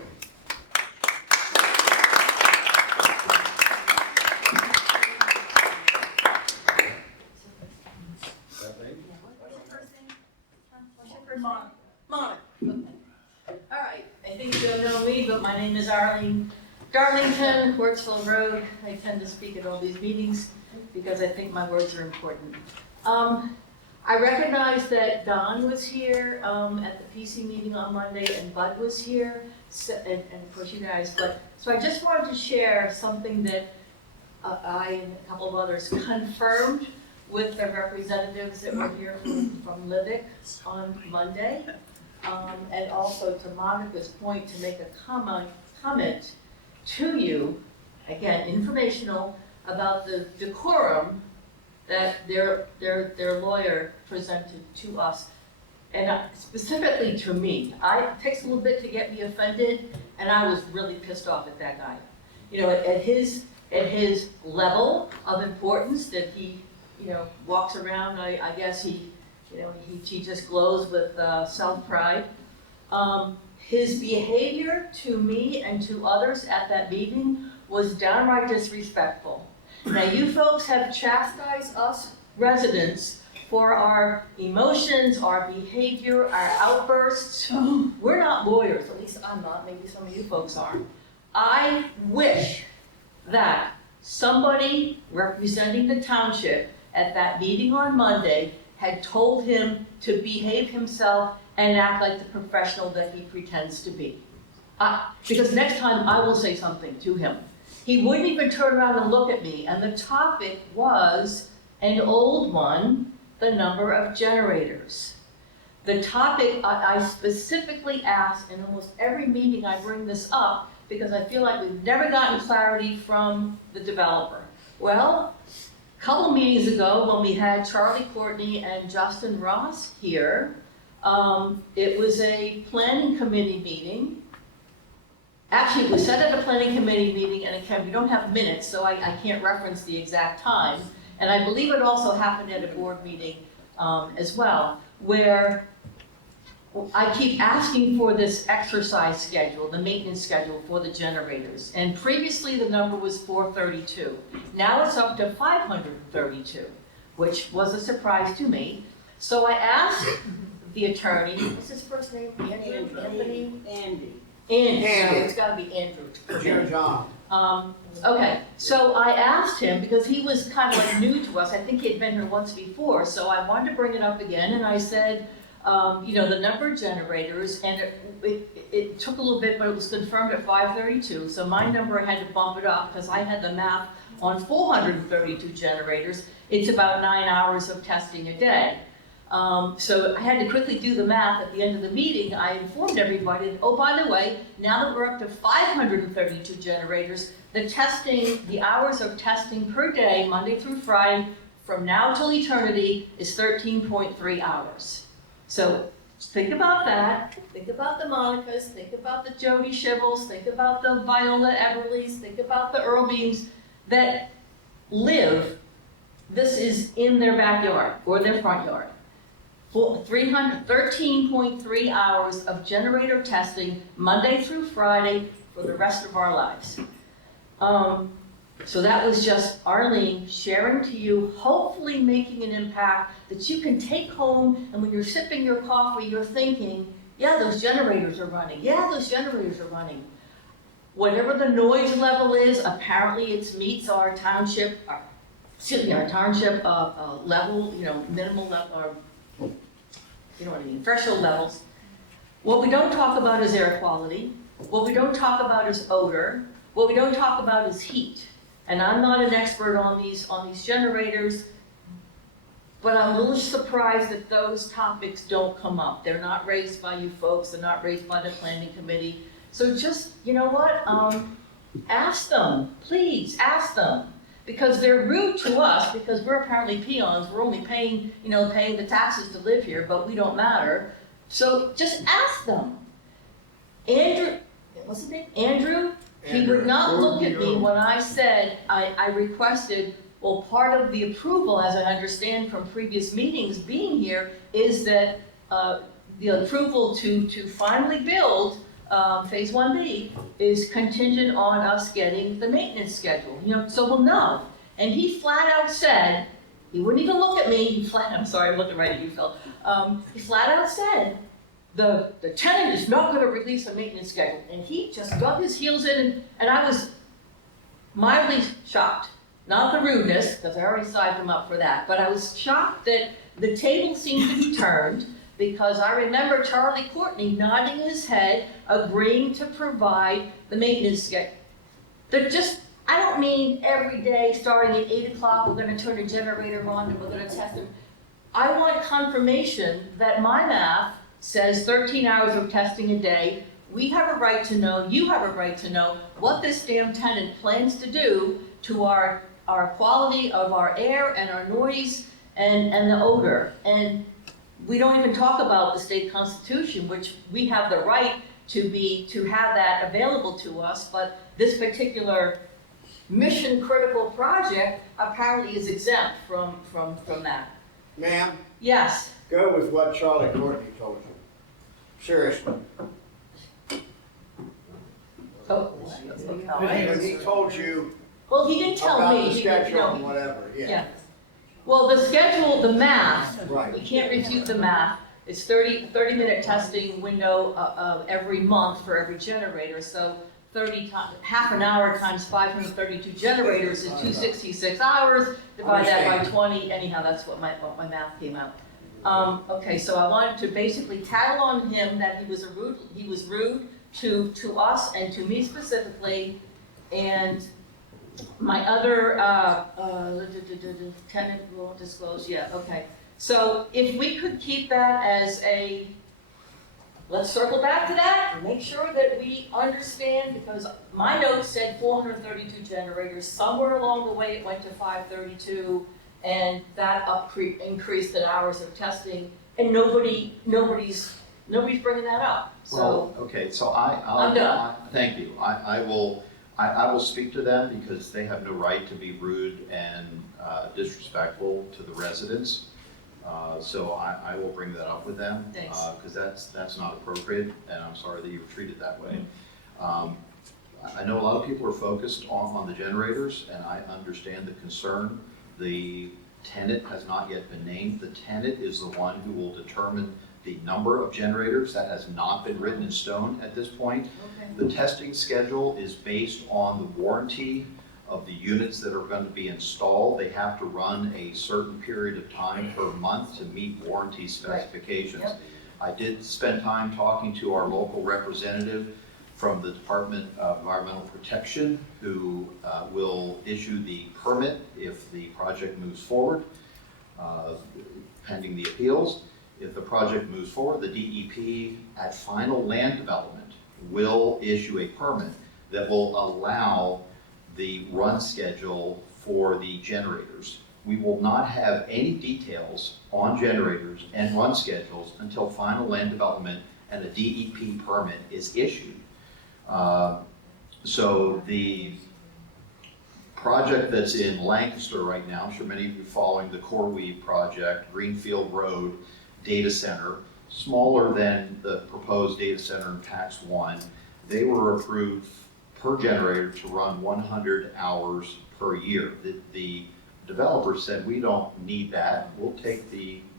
Monica. All right, I think you don't know me, but my name is Arlene Darlington, Quartzville Road. I tend to speak at all these meetings because I think my words are important. I recognize that Don was here at the PC meeting on Monday, and Bud was here, and of course you guys. But so I just wanted to share something that I and a couple of others confirmed with the representatives that were here from Livick on Monday, and also to Monica's point to make a comment to you, again informational about the decorum that their lawyer presented to us, and specifically to me. It takes a little bit to get me offended, and I was really pissed off at that guy. You know, at his level of importance that he, you know, walks around, I guess he just glows with self-pride. His behavior to me and to others at that meeting was downright disrespectful. Now, you folks have chastised us residents for our emotions, our behavior, our outbursts. We're not lawyers, at least I'm not, maybe some of you folks are. I wish that somebody representing the township at that meeting on Monday had told him to behave himself and act like the professional that he pretends to be. Because next time I will say something to him. He wouldn't even turn around and look at me, and the topic was an old one, the number of generators. The topic, I specifically asked, in almost every meeting I bring this up, because I feel like we've never gotten clarity from the developer. Well, a couple meetings ago when we had Charlie Courtney and Justin Ross here, it was a planning committee meeting. Actually, it was said at a planning committee meeting, and again, we don't have minutes, so I can't reference the exact time. And I believe it also happened at a board meeting as well, where I keep asking for this exercise schedule, the maintenance schedule for the generators. And previously the number was 432. Now it's up to 532, which was a surprise to me. So I asked the attorney, what's his first name? Andrew? Anthony? Andy. Andy. It's gotta be Andrew. John. Okay, so I asked him, because he was kind of like new to us, I think he had been here once before, so I wanted to bring it up again, and I said, you know, the number of generators, and it took a little bit, but it was confirmed at 532, so my number, I had to bump it up, because I had the math on 432 generators. It's about 9 hours of testing a day. So I had to quickly do the math. At the end of the meeting, I informed everybody, oh, by the way, now that we're up to 532 generators, the hours of testing per day, Monday through Friday, from now till eternity, is 13.3 hours. So think about that. Think about the Monicas. Think about the Jody Shibbles. Think about the Viola Everleys. Think about the Earl Beams that live, this is in their backyard or their front yard. 13.3 hours of generator testing Monday through Friday for the rest of our lives. So that was just Arlene sharing to you, hopefully making an impact that you can take home, and when you're sipping your coffee, you're thinking, yeah, those generators are running. Yeah, those generators are running. Whatever the noise level is, apparently it meets our township, our township level, you know, minimal level, or you know what I mean, threshold levels. What we don't talk about is air quality. What we don't talk about is odor. What we don't talk about is heat. And I'm not an expert on these generators, but I'm a little surprised that those topics don't come up. They're not raised by you folks. They're not raised by the planning committee. So just, you know what, ask them, please ask them. Because they're rude to us, because we're apparently peons. We're only paying the taxes to live here, but we don't matter. So just ask them. Andrew, what's his name? Andrew? He would not look at me when I said, I requested, well, part of the approval, as I understand from previous meetings being here, is that the approval to finally build Phase 1B is contingent on us getting the maintenance schedule, you know, so we'll know. And he flat out said, he wouldn't even look at me, I'm sorry, I'm looking right at you, Phil. He flat out said, the tenant is not going to release a maintenance schedule. And he just dug his heels in, and I was mildly shocked. not the rudeness, because I already sized them up for that, but I was shocked that the table seemed to be turned, because I remember Charlie Courtney nodding his head, agreeing to provide the maintenance schedule. They're just, I don't mean every day, starting at 8 o'clock, we're gonna turn a generator on and we're gonna test them. I want confirmation that my math says 13 hours of testing a day. We have a right to know, you have a right to know, what this damn tenant plans to do to our quality of our air and our noise and the odor. And we don't even talk about the state constitution, which we have the right to have that available to us, but this particular mission critical project apparently is exempt from that. Ma'am, Yes. go with what Charlie Courtney told you. Seriously. Oh. When he told you Well, he didn't tell about me. the He schedule didn't know. and whatever, Yeah. Well, the schedule, the math, Right. we can't refute the math. It's 30-minute testing window every month for every generator. So 30 times, half an hour times 532 generators is 266 hours. Divide that by 20. Anyhow, that's what my math came out. Okay, so I wanted to basically tattle on him that he was rude to us and to me specifically, and my other tenant will disclose. Yeah, okay. So if we could keep that as a, let's circle back to that and make sure that we understand, because my notes said 432 generators. Somewhere along the way it went to 532, and that increased the hours of testing, and nobody's bringing that up. So Well, okay, so I'm done. Thank you. I will speak to them because they have no right to be rude and disrespectful to the residents. So I will bring that up with them. Thanks. Because that's not appropriate, and I'm sorry that you were treated that way. I know a lot of people are focused on the generators, and I understand the concern. The tenant has not yet been named. The tenant is the one who will determine the number of generators. That has not been written in stone at this point. Okay. The testing schedule is based on the warranty of the units that are going to be installed. They have to run a certain period of time per month to meet warranty specifications. Yep. I did spend time talking to our local representative from the Department of Environmental Protection, who will issue the permit if the project moves forward, pending the appeals. If the project moves forward, the DEP at final land development will issue a permit that will allow the run schedule for the generators. We will not have any details on generators and run schedules until final land development and a DEP permit is issued. So the project that's in Lancaster right now, I'm sure many of you are following the CoreWeave project, Greenfield Road data center, smaller than the proposed data center in PAX 1. They were approved per generator to run 100 hours per year. The developer said, we don't need that. We'll take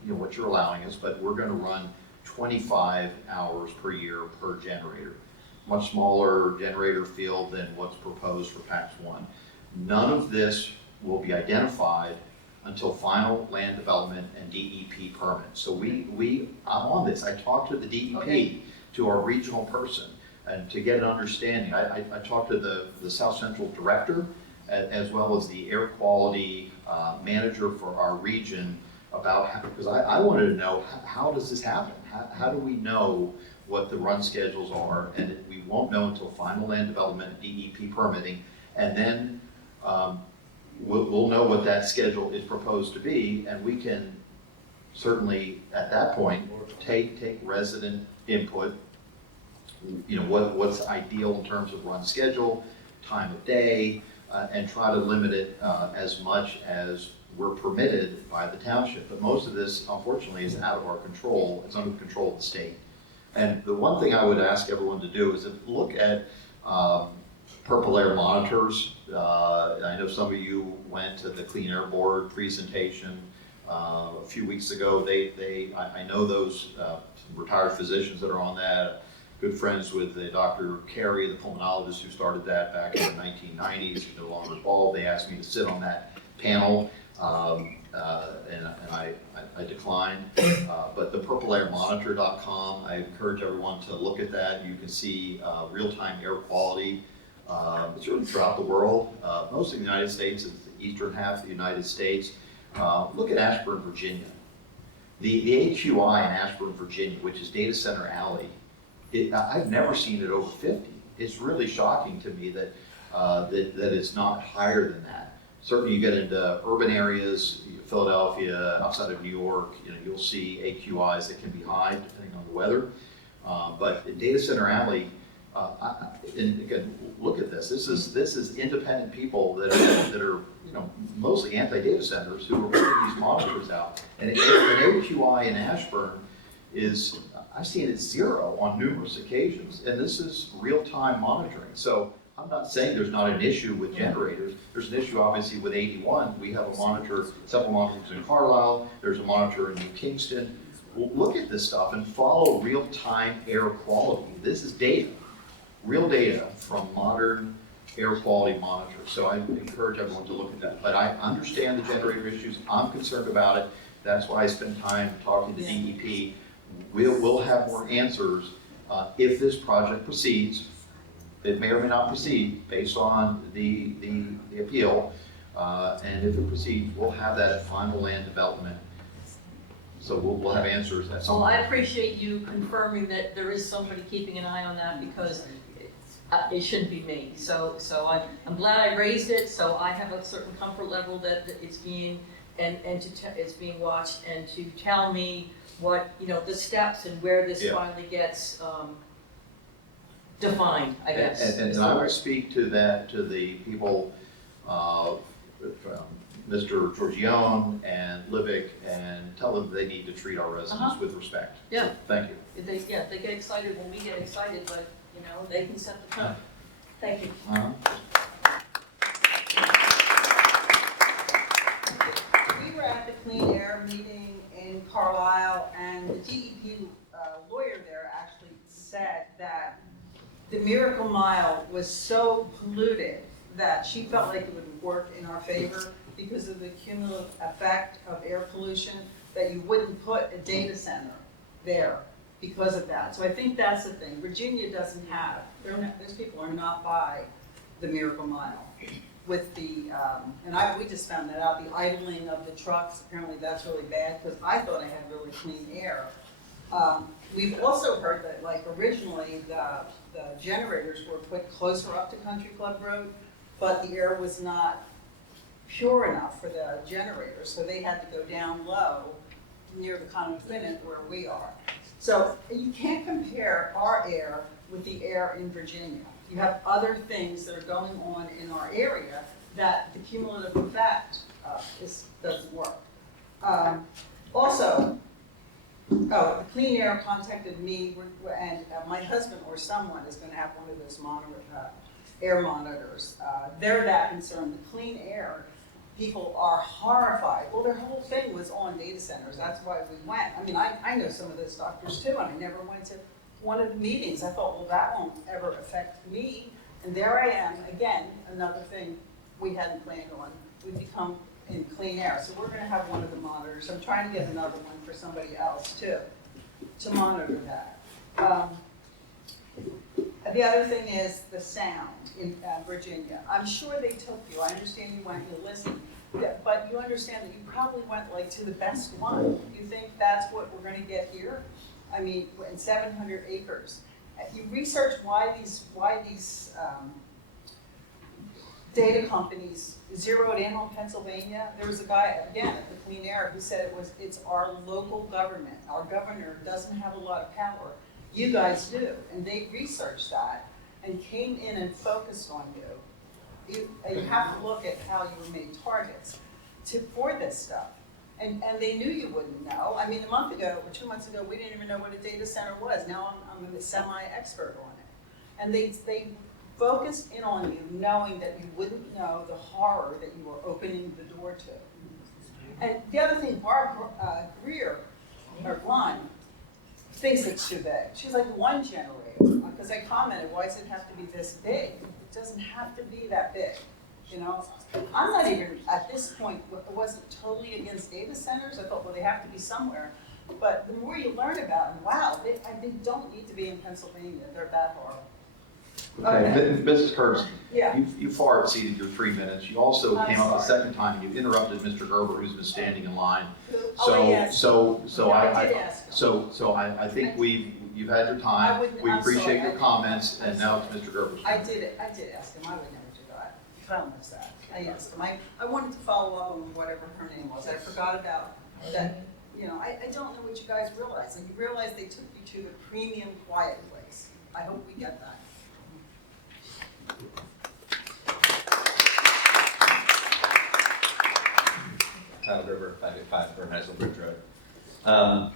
what you're allowing us, but we're going to run 25 hours per year per generator. Much smaller generator field than what's proposed for PAX 1. None of this will be identified until final land development and DEP permit. So I'm on this. I talked to the DEP, to our regional person, and to get an understanding. I talked to the South Central director, as well as the air quality manager for our region, about how, because I wanted to know, how does this happen? How do we know what the run schedules are? And we won't know until final land development and DEP permitting, and then we'll know what that schedule is proposed to be, and we can certainly at that point take resident input. What's ideal in terms of run schedule, time of day, and try to limit it as much as we're permitted by the township. But most of this, unfortunately, is out of our control. It's under the control of the state. And the one thing I would ask everyone to do is to look at Purple Air monitors. I know some of you went to the Clean Air Board presentation a few weeks ago. I know those retired physicians that are on that. good friends with Dr. Carey, the pulmonologist who started that back in the 1990s. He's no longer involved. They asked me to sit on that panel, and I declined. But the purpleairmonitor.com, I encourage everyone to look at that. You can see real-time air quality. It's really throughout the world. Most of the United States is the eastern half of the United States. Look at Ashburn, Virginia. The AQI in Ashburn, Virginia, which is Data Center Alley, I've never seen it over 50. It's really shocking to me that it's not higher than that. Certainly you get into urban areas, Philadelphia, outside of New York, you'll see AQIs that can be high depending on the weather. But in Data Center Alley, and again, look at this. This is independent people that are mostly anti-data centers who are putting these monitors out. And an AQI in Ashburn is, I've seen it 0 on numerous occasions, and this is real-time monitoring. So I'm not saying there's not an issue with generators. There's an issue obviously with 81. We have a monitor, several monitors in Carlisle. There's a monitor in New Kingston. Well, look at this stuff and follow real-time air quality. This is data, real data from modern air quality monitors. So I encourage everyone to look at that. But I understand the generator issues. I'm concerned about it. That's why I spend time talking to DEP. We'll have more answers if this project proceeds. It may or may not proceed based on the appeal. And if it proceeds, we'll have that at final land development. So we'll have answers at some Well, I point. appreciate you confirming that there is somebody keeping an eye on that, because it shouldn't be me. So I'm glad I raised it, so I have a certain comfort level that it's being, it's being watched, and to tell me what, the steps and where this finally gets defined, I guess. And I will speak to that, to the people, from Mr. Giorgione and Livick, and tell them they need to treat our residents with respect. Yeah. So, thank you. They get excited when we get excited, but, they can set the tone. Thank you. We were at the Clean Air meeting in Carlisle, and the DEP lawyer there actually said that the Miracle Mile was so polluted that she felt like it would work in our favor because of the cumulative effect of air pollution, that you wouldn't put a data center there because of that. So I think that's the thing. Virginia doesn't have, those people are not by the Miracle Mile. With the, we just found that out, the idling of the trucks, apparently that's really bad, because I thought I had really clean air. We've also heard that, like, originally the generators were put closer up to Country Club Road, but the air was not pure enough for the generators, so they had to go down low near the Conant where we are. So you can't compare our air with the air in Virginia. You have other things that are going on in our area that the cumulative effect doesn't work. The Clean Air contacted me, and my husband or someone is going to have one of those air monitors. They're that concerned. The Clean Air people are horrified. Well, their whole thing was on data centers. That's why we went. I mean, I know some of those doctors too, and I never went to one of the meetings. I thought, well, that won't ever affect me. And there I am, again, another thing we hadn't planned on. We've become in Clean Air. So we're going to have one of the monitors. I'm trying to get another one for somebody else too, to monitor that. The other thing is the sound in Virginia. I'm sure they took you. I understand you went and listened, but you understand that you probably went like to the best one. You think that's what we're going to get here? I mean, in 700 acres. You research why these data companies zeroed in on Pennsylvania. There was a guy, again, at the Clean Air who said it's our local government. Our governor doesn't have a lot of power. You guys do. And they researched that and came in and focused on you. You have to look at how you were made targets for this stuff. And they knew you wouldn't know. I mean, a month ago or 2 months ago, we didn't even know what a data center was. Now I'm a semi-expert on it. And they focused in on you, knowing that you wouldn't know the horror that you were opening the door to. And the other thing, Barb Greer, or Glenn, thinks it's too big. She's like, one generator, because I commented, why does it have to be this big? It doesn't have to be that big, you know? I'm not even, at this point, it wasn't totally against data centers. I thought, well, they have to be somewhere. But the more you learn about them, wow, they don't need to be in Pennsylvania. They're that horrible. Okay, Mrs. Kurtz, Yeah. you far exceeded your 3 minutes. You also I'm came up a sorry. second time and you interrupted Mr. Gerber, who's been standing in line. Oh, yes. So I did ask him. I think you've had your time. We I'm appreciate sorry, your comments, and now it's Mr. Gerber's I turn. did ask him. I would never do that. I promise that. I asked him. I wanted to follow up on whatever her name was. I forgot about that. You know, I don't know what you guys realize. And you realize they took you to the premium quiet place. I hope we get that. Kyle Gerber, 585 Burnheisel Bridge Road. I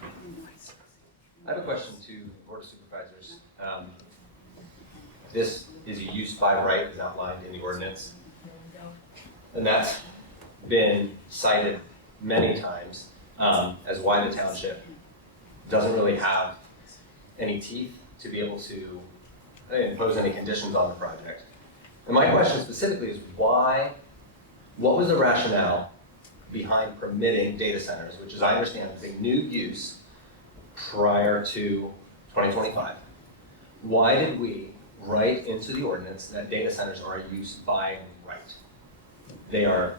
have a question to the Board of Supervisors. This is a use by right as outlined in the ordinance. And that's been cited many times as why the township doesn't really have any teeth to be able to impose any conditions on the project. And my question specifically is what was the rationale behind permitting data centers, which as I understand is a new use prior to 2025. Why did we write into the ordinance that data centers are a use by right? They are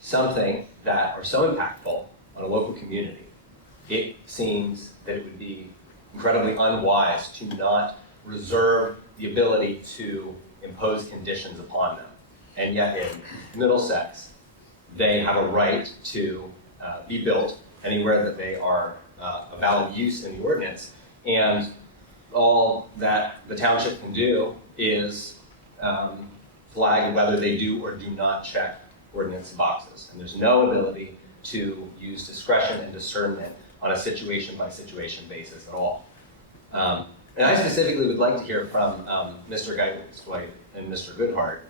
something that are so impactful on a local community. It seems that it would be incredibly unwise to not reserve the ability to impose conditions upon them. And yet in Middlesex, they have a right to be built anywhere that they are a valid use in the ordinance. And all that the township can do is flag whether they do or do not check ordinance boxes. And there's no ability to use discretion and discernment on a situation by situation basis at all. And I specifically would like to hear from Mr. Geithwaite and Mr. Goodhart,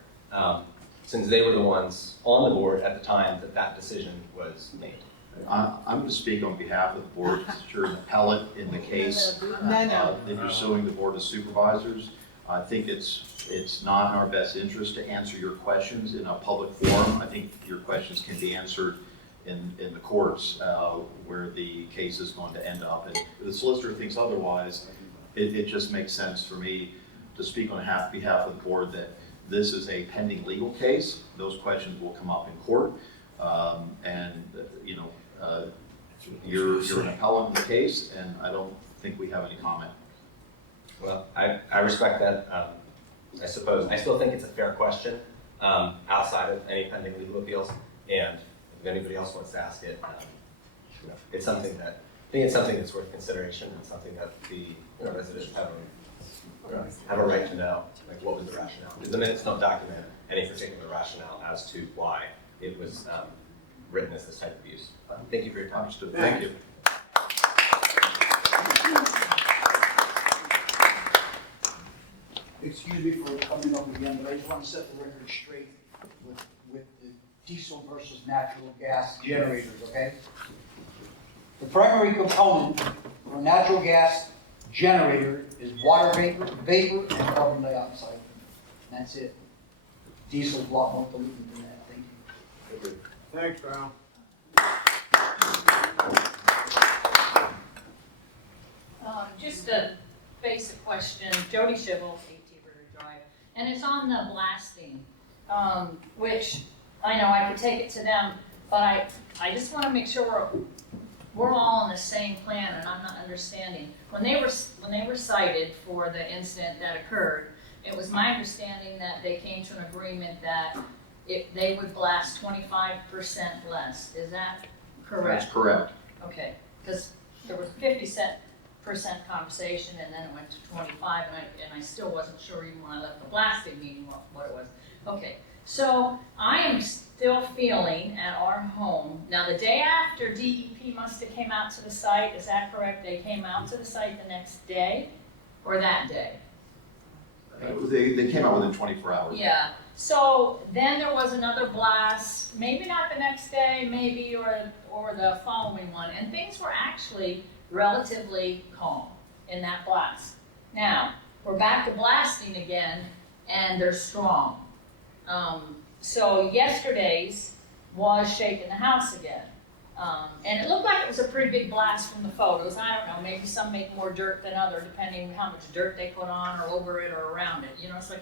since they were the ones on the board at the time that that decision was made. I'm going to speak on behalf of the board, since you're an appellate in the case No. that you're suing the Board of Supervisors. I think it's not in our best interest to answer your questions in a public forum. I think your questions can be answered in the courts where the case is going to end up. And if the solicitor thinks otherwise, it just makes sense for me to speak on behalf of the board that this is a pending legal case. Those questions will come up in court. You're an appellant in the case, and I don't think we have any comment. Well, I respect that. I suppose I still think it's a fair question outside of any pending legal appeals. And if anybody else wants to ask it, it's something that I think it's something that's worth consideration and something that the residents have a right to know. Like, what was the rationale? Because the minutes don't document any particular rationale as to why it was written as this type of use. Thank you for your time. Understood. Thank you. Excuse me for coming up again, but I just want to set the record straight with the diesel versus natural gas generators, okay? The primary component for a natural gas generator is water vapor and carbon dioxide. And that's it. Diesel's a lot more pollutant than that. Thank you. Thanks, Val. Just a basic question, Jody Shibble, 18 River Drive, and it's on the blasting, which I know I could take it to them, but I just want to make sure we're all on the same plan, and I'm not understanding. When they were cited for the incident that occurred, it was my understanding that they came to an agreement that they would blast 25% less. Is that correct? That's correct. Okay, because there was 50% conversation, and then it went to 25, and I still wasn't sure even when I left the blasting meeting what it was. Okay, so I am still feeling at our home, now the day after DEP must have came out to the site, is that correct? They came out to the site the next day, or that day? They came out within 24 hours. Yeah, so then there was another blast, maybe not the next day, maybe, or the following one, and things were actually relatively calm. in that blast. Now, we're back to blasting again, and they're strong. So yesterday's was shaking the house again. And it looked like it was a pretty big blast from the photos. I don't know, maybe some make more dirt than others, depending how much dirt they put on or over it or around it, you know, so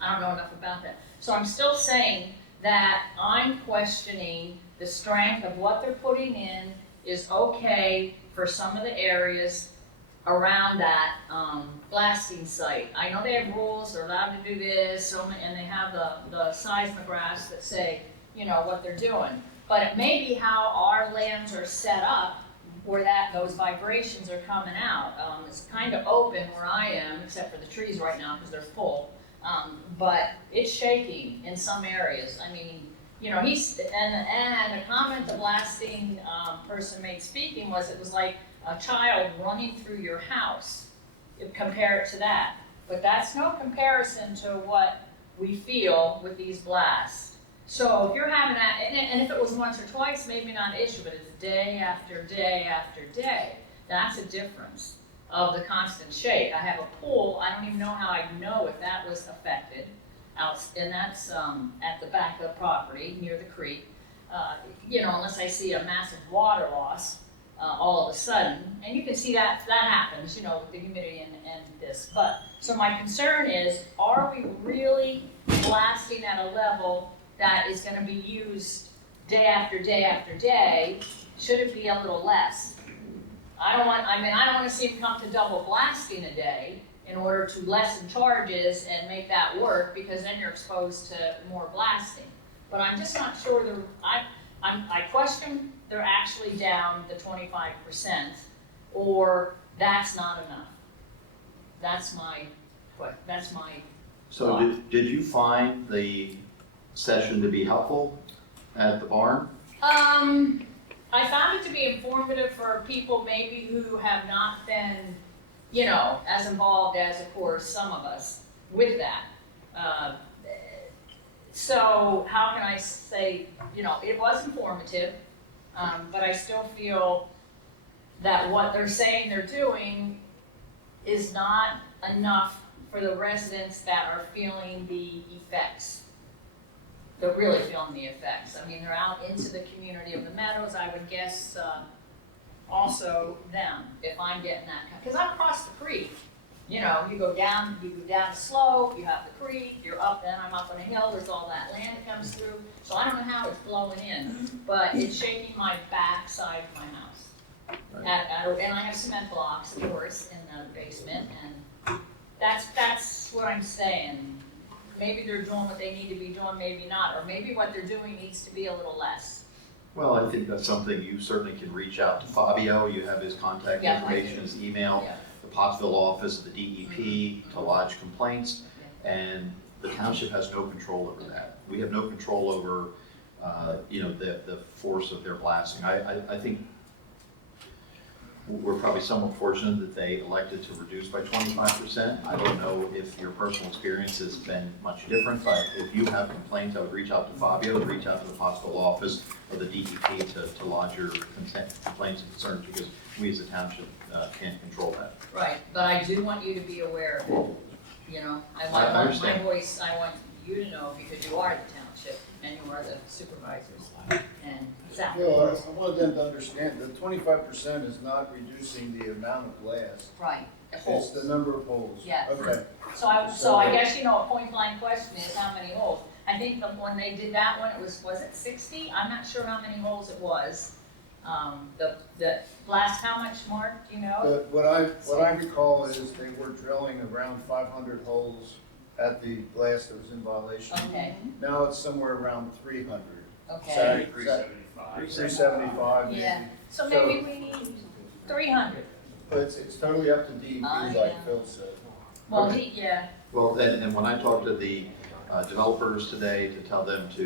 I don't know enough about that. So I'm still saying that I'm questioning the strength of what they're putting in is okay for some of the areas around that blasting site. I know they have rules, they're allowed to do this, and they have the seismographs that say, you know, what they're doing. But it may be how our lands are set up where those vibrations are coming out. It's kind of open where I am, except for the trees right now because they're full. But it's shaking in some areas. I mean, you know, and the comment the blasting person made speaking was it was like a child running through your house. Compare it to that. But that's no comparison to what we feel with these blasts. So if you're having that, and if it was once or twice, maybe not an issue, but it's day after day after day, that's a difference of the constant shake. I have a pool, I don't even know how I'd know if that was affected, and that's at the back of the property, near the creek. You know, unless I see a massive water loss all of a sudden, and you can see that happens, you know, with the humidity and this. But, so my concern is, are we really blasting at a level that is going to be used day after day after day? Should it be a little less? I don't want to see them come to double blasting a day in order to lessen charges and make that work, because then you're exposed to more blasting. But I'm just not sure. I question they're actually down the 25%, or that's not enough. That's my So thought. did you find the session to be helpful at the barn? I found it to be informative for people maybe who have not been, you know, as involved as, of course, some of us with that. So how can I say, you know, it was informative, but I still feel that what they're saying they're doing is not enough for the residents that are feeling the effects. They're really feeling the effects. I mean, they're out into the community of the Meadows, I would guess, also them, if I'm getting that. Because I'm across the creek. You know, you go down the slope, you have the creek, you're up, then I'm up on a hill, there's all that land that comes through. So I don't know how it's blowing in, but it's shaking my back side of my house. Right. And I have cement blocks, of course, in the basement, and that's what I'm saying. Maybe they're doing what they need to be doing, maybe not, or maybe what they're doing needs to be a little less. Well, I think that's something you certainly can reach out to Fabio. You have his contact information, his email, the Pottsville office of the DEP to lodge complaints, and the township has no control over that. We have no control over, you know, the force of their blasting. I think we're probably somewhat fortunate that they elected to reduce by 25%. I don't know if your personal experience has been much different, but if you have complaints, I would reach out to Fabio, reach out to the Pottsville office of the DEP to lodge your complaints and concerns, because we as a township can't control that. Right, but I do want you to be aware of it. You know, I want my voice, I want you to know, because you are the township and you are the supervisors. And exactly. Well, I want them to understand that 25% is not reducing the amount of blast. Right. It's the number of holes. Yes. Okay. So I guess, you know, a point blank question is how many holes? I think when they did that one, it was it 60? I'm not sure how many holes it was. The blast, how much, Mark, do you know? What I recall is they were drilling around 500 holes at the blast that was in violation. Okay. Now it's somewhere around 300. Okay. 375. 375 maybe. Yeah, so maybe we need 300. But it's totally up to DEP, like Phil said. Well, Okay. yeah. Well, and when I talked to the developers today to tell them to,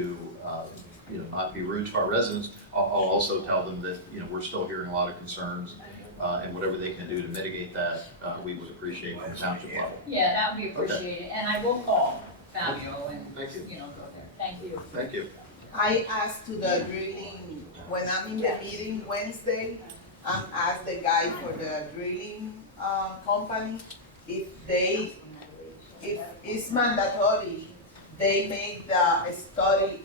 you know, not be rude to our residents, I'll also tell them that, you know, we're still hearing a lot of concerns, and whatever they can do to mitigate that, we would appreciate from the township level. Yeah, that would be appreciated, and I will call Fabio and, Thank you. you know, go there. Thank you. Thank you. I asked to the drilling, when I'm in the meeting Wednesday, asked the guy for the drilling company, if it's mandatory, they make the study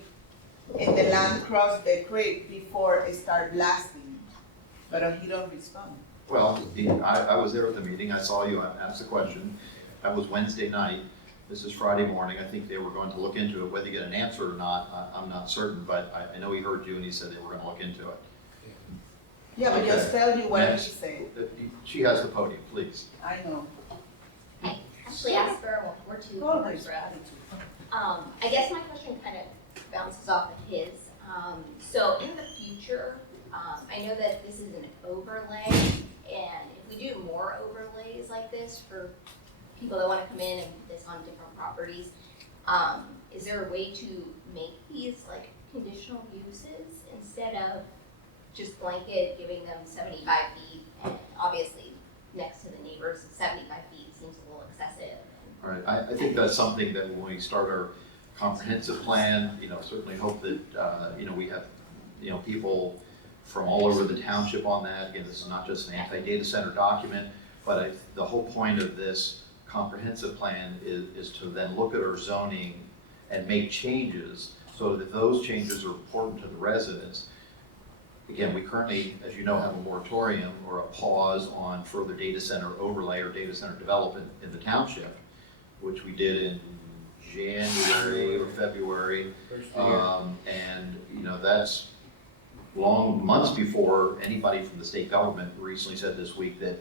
in the land cross the creek before it start blasting, but he don't respond. Well, I was there at the meeting, I saw you, I asked the question, that was Wednesday night, this is Friday morning, I think they were going to look into it, whether you get an answer or not, I'm not certain, but I know he heard you and he said they were gonna look into it. Yeah, but just tell you what he Next. said. She has the podium, please. I know. Ashley Asper, we're two members rep. I guess my question kind of bounces off of his. So in the future, I know that this is an overlay, and if we do more overlays like this for people that want to come in and put this on different properties, is there a way to make these like conditional uses instead of just blanket giving them 75 feet, and obviously next to the neighbors, 75 feet seems a little excessive. All right, I think that's something that when we start our comprehensive plan, certainly hope that, we have, people from all over the township on that. Again, this is not just an anti-data center document, but the whole point of this comprehensive plan is to then look at our zoning and make changes so that those changes are important to the residents. Again, we currently, as you know, have a moratorium or a pause on further data center overlay or data center development in the township, which we did in January or February. And, that's months before anybody from the state government recently said this week that,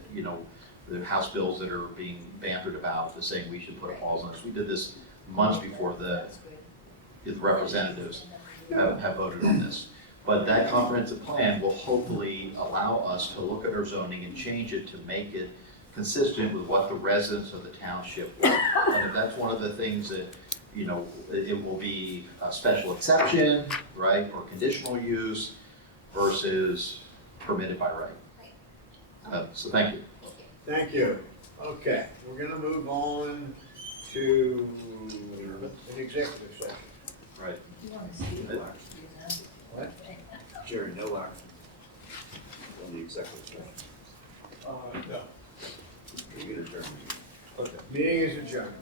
the House bills that are being bantered about is saying we should put a pause on this. We did this months before the representatives have voted on this. But that comprehensive plan will hopefully allow us to look at our zoning and change it to make it consistent with what the residents of the township want. And if that's one of the things that, it will be a special exception, right, or conditional use versus permitted by right. So thank you. Thank you. Okay, we're gonna move on to an executive session. Right. What? Jerry, no action on the executive session. No. We get adjourned. Meeting is adjourned.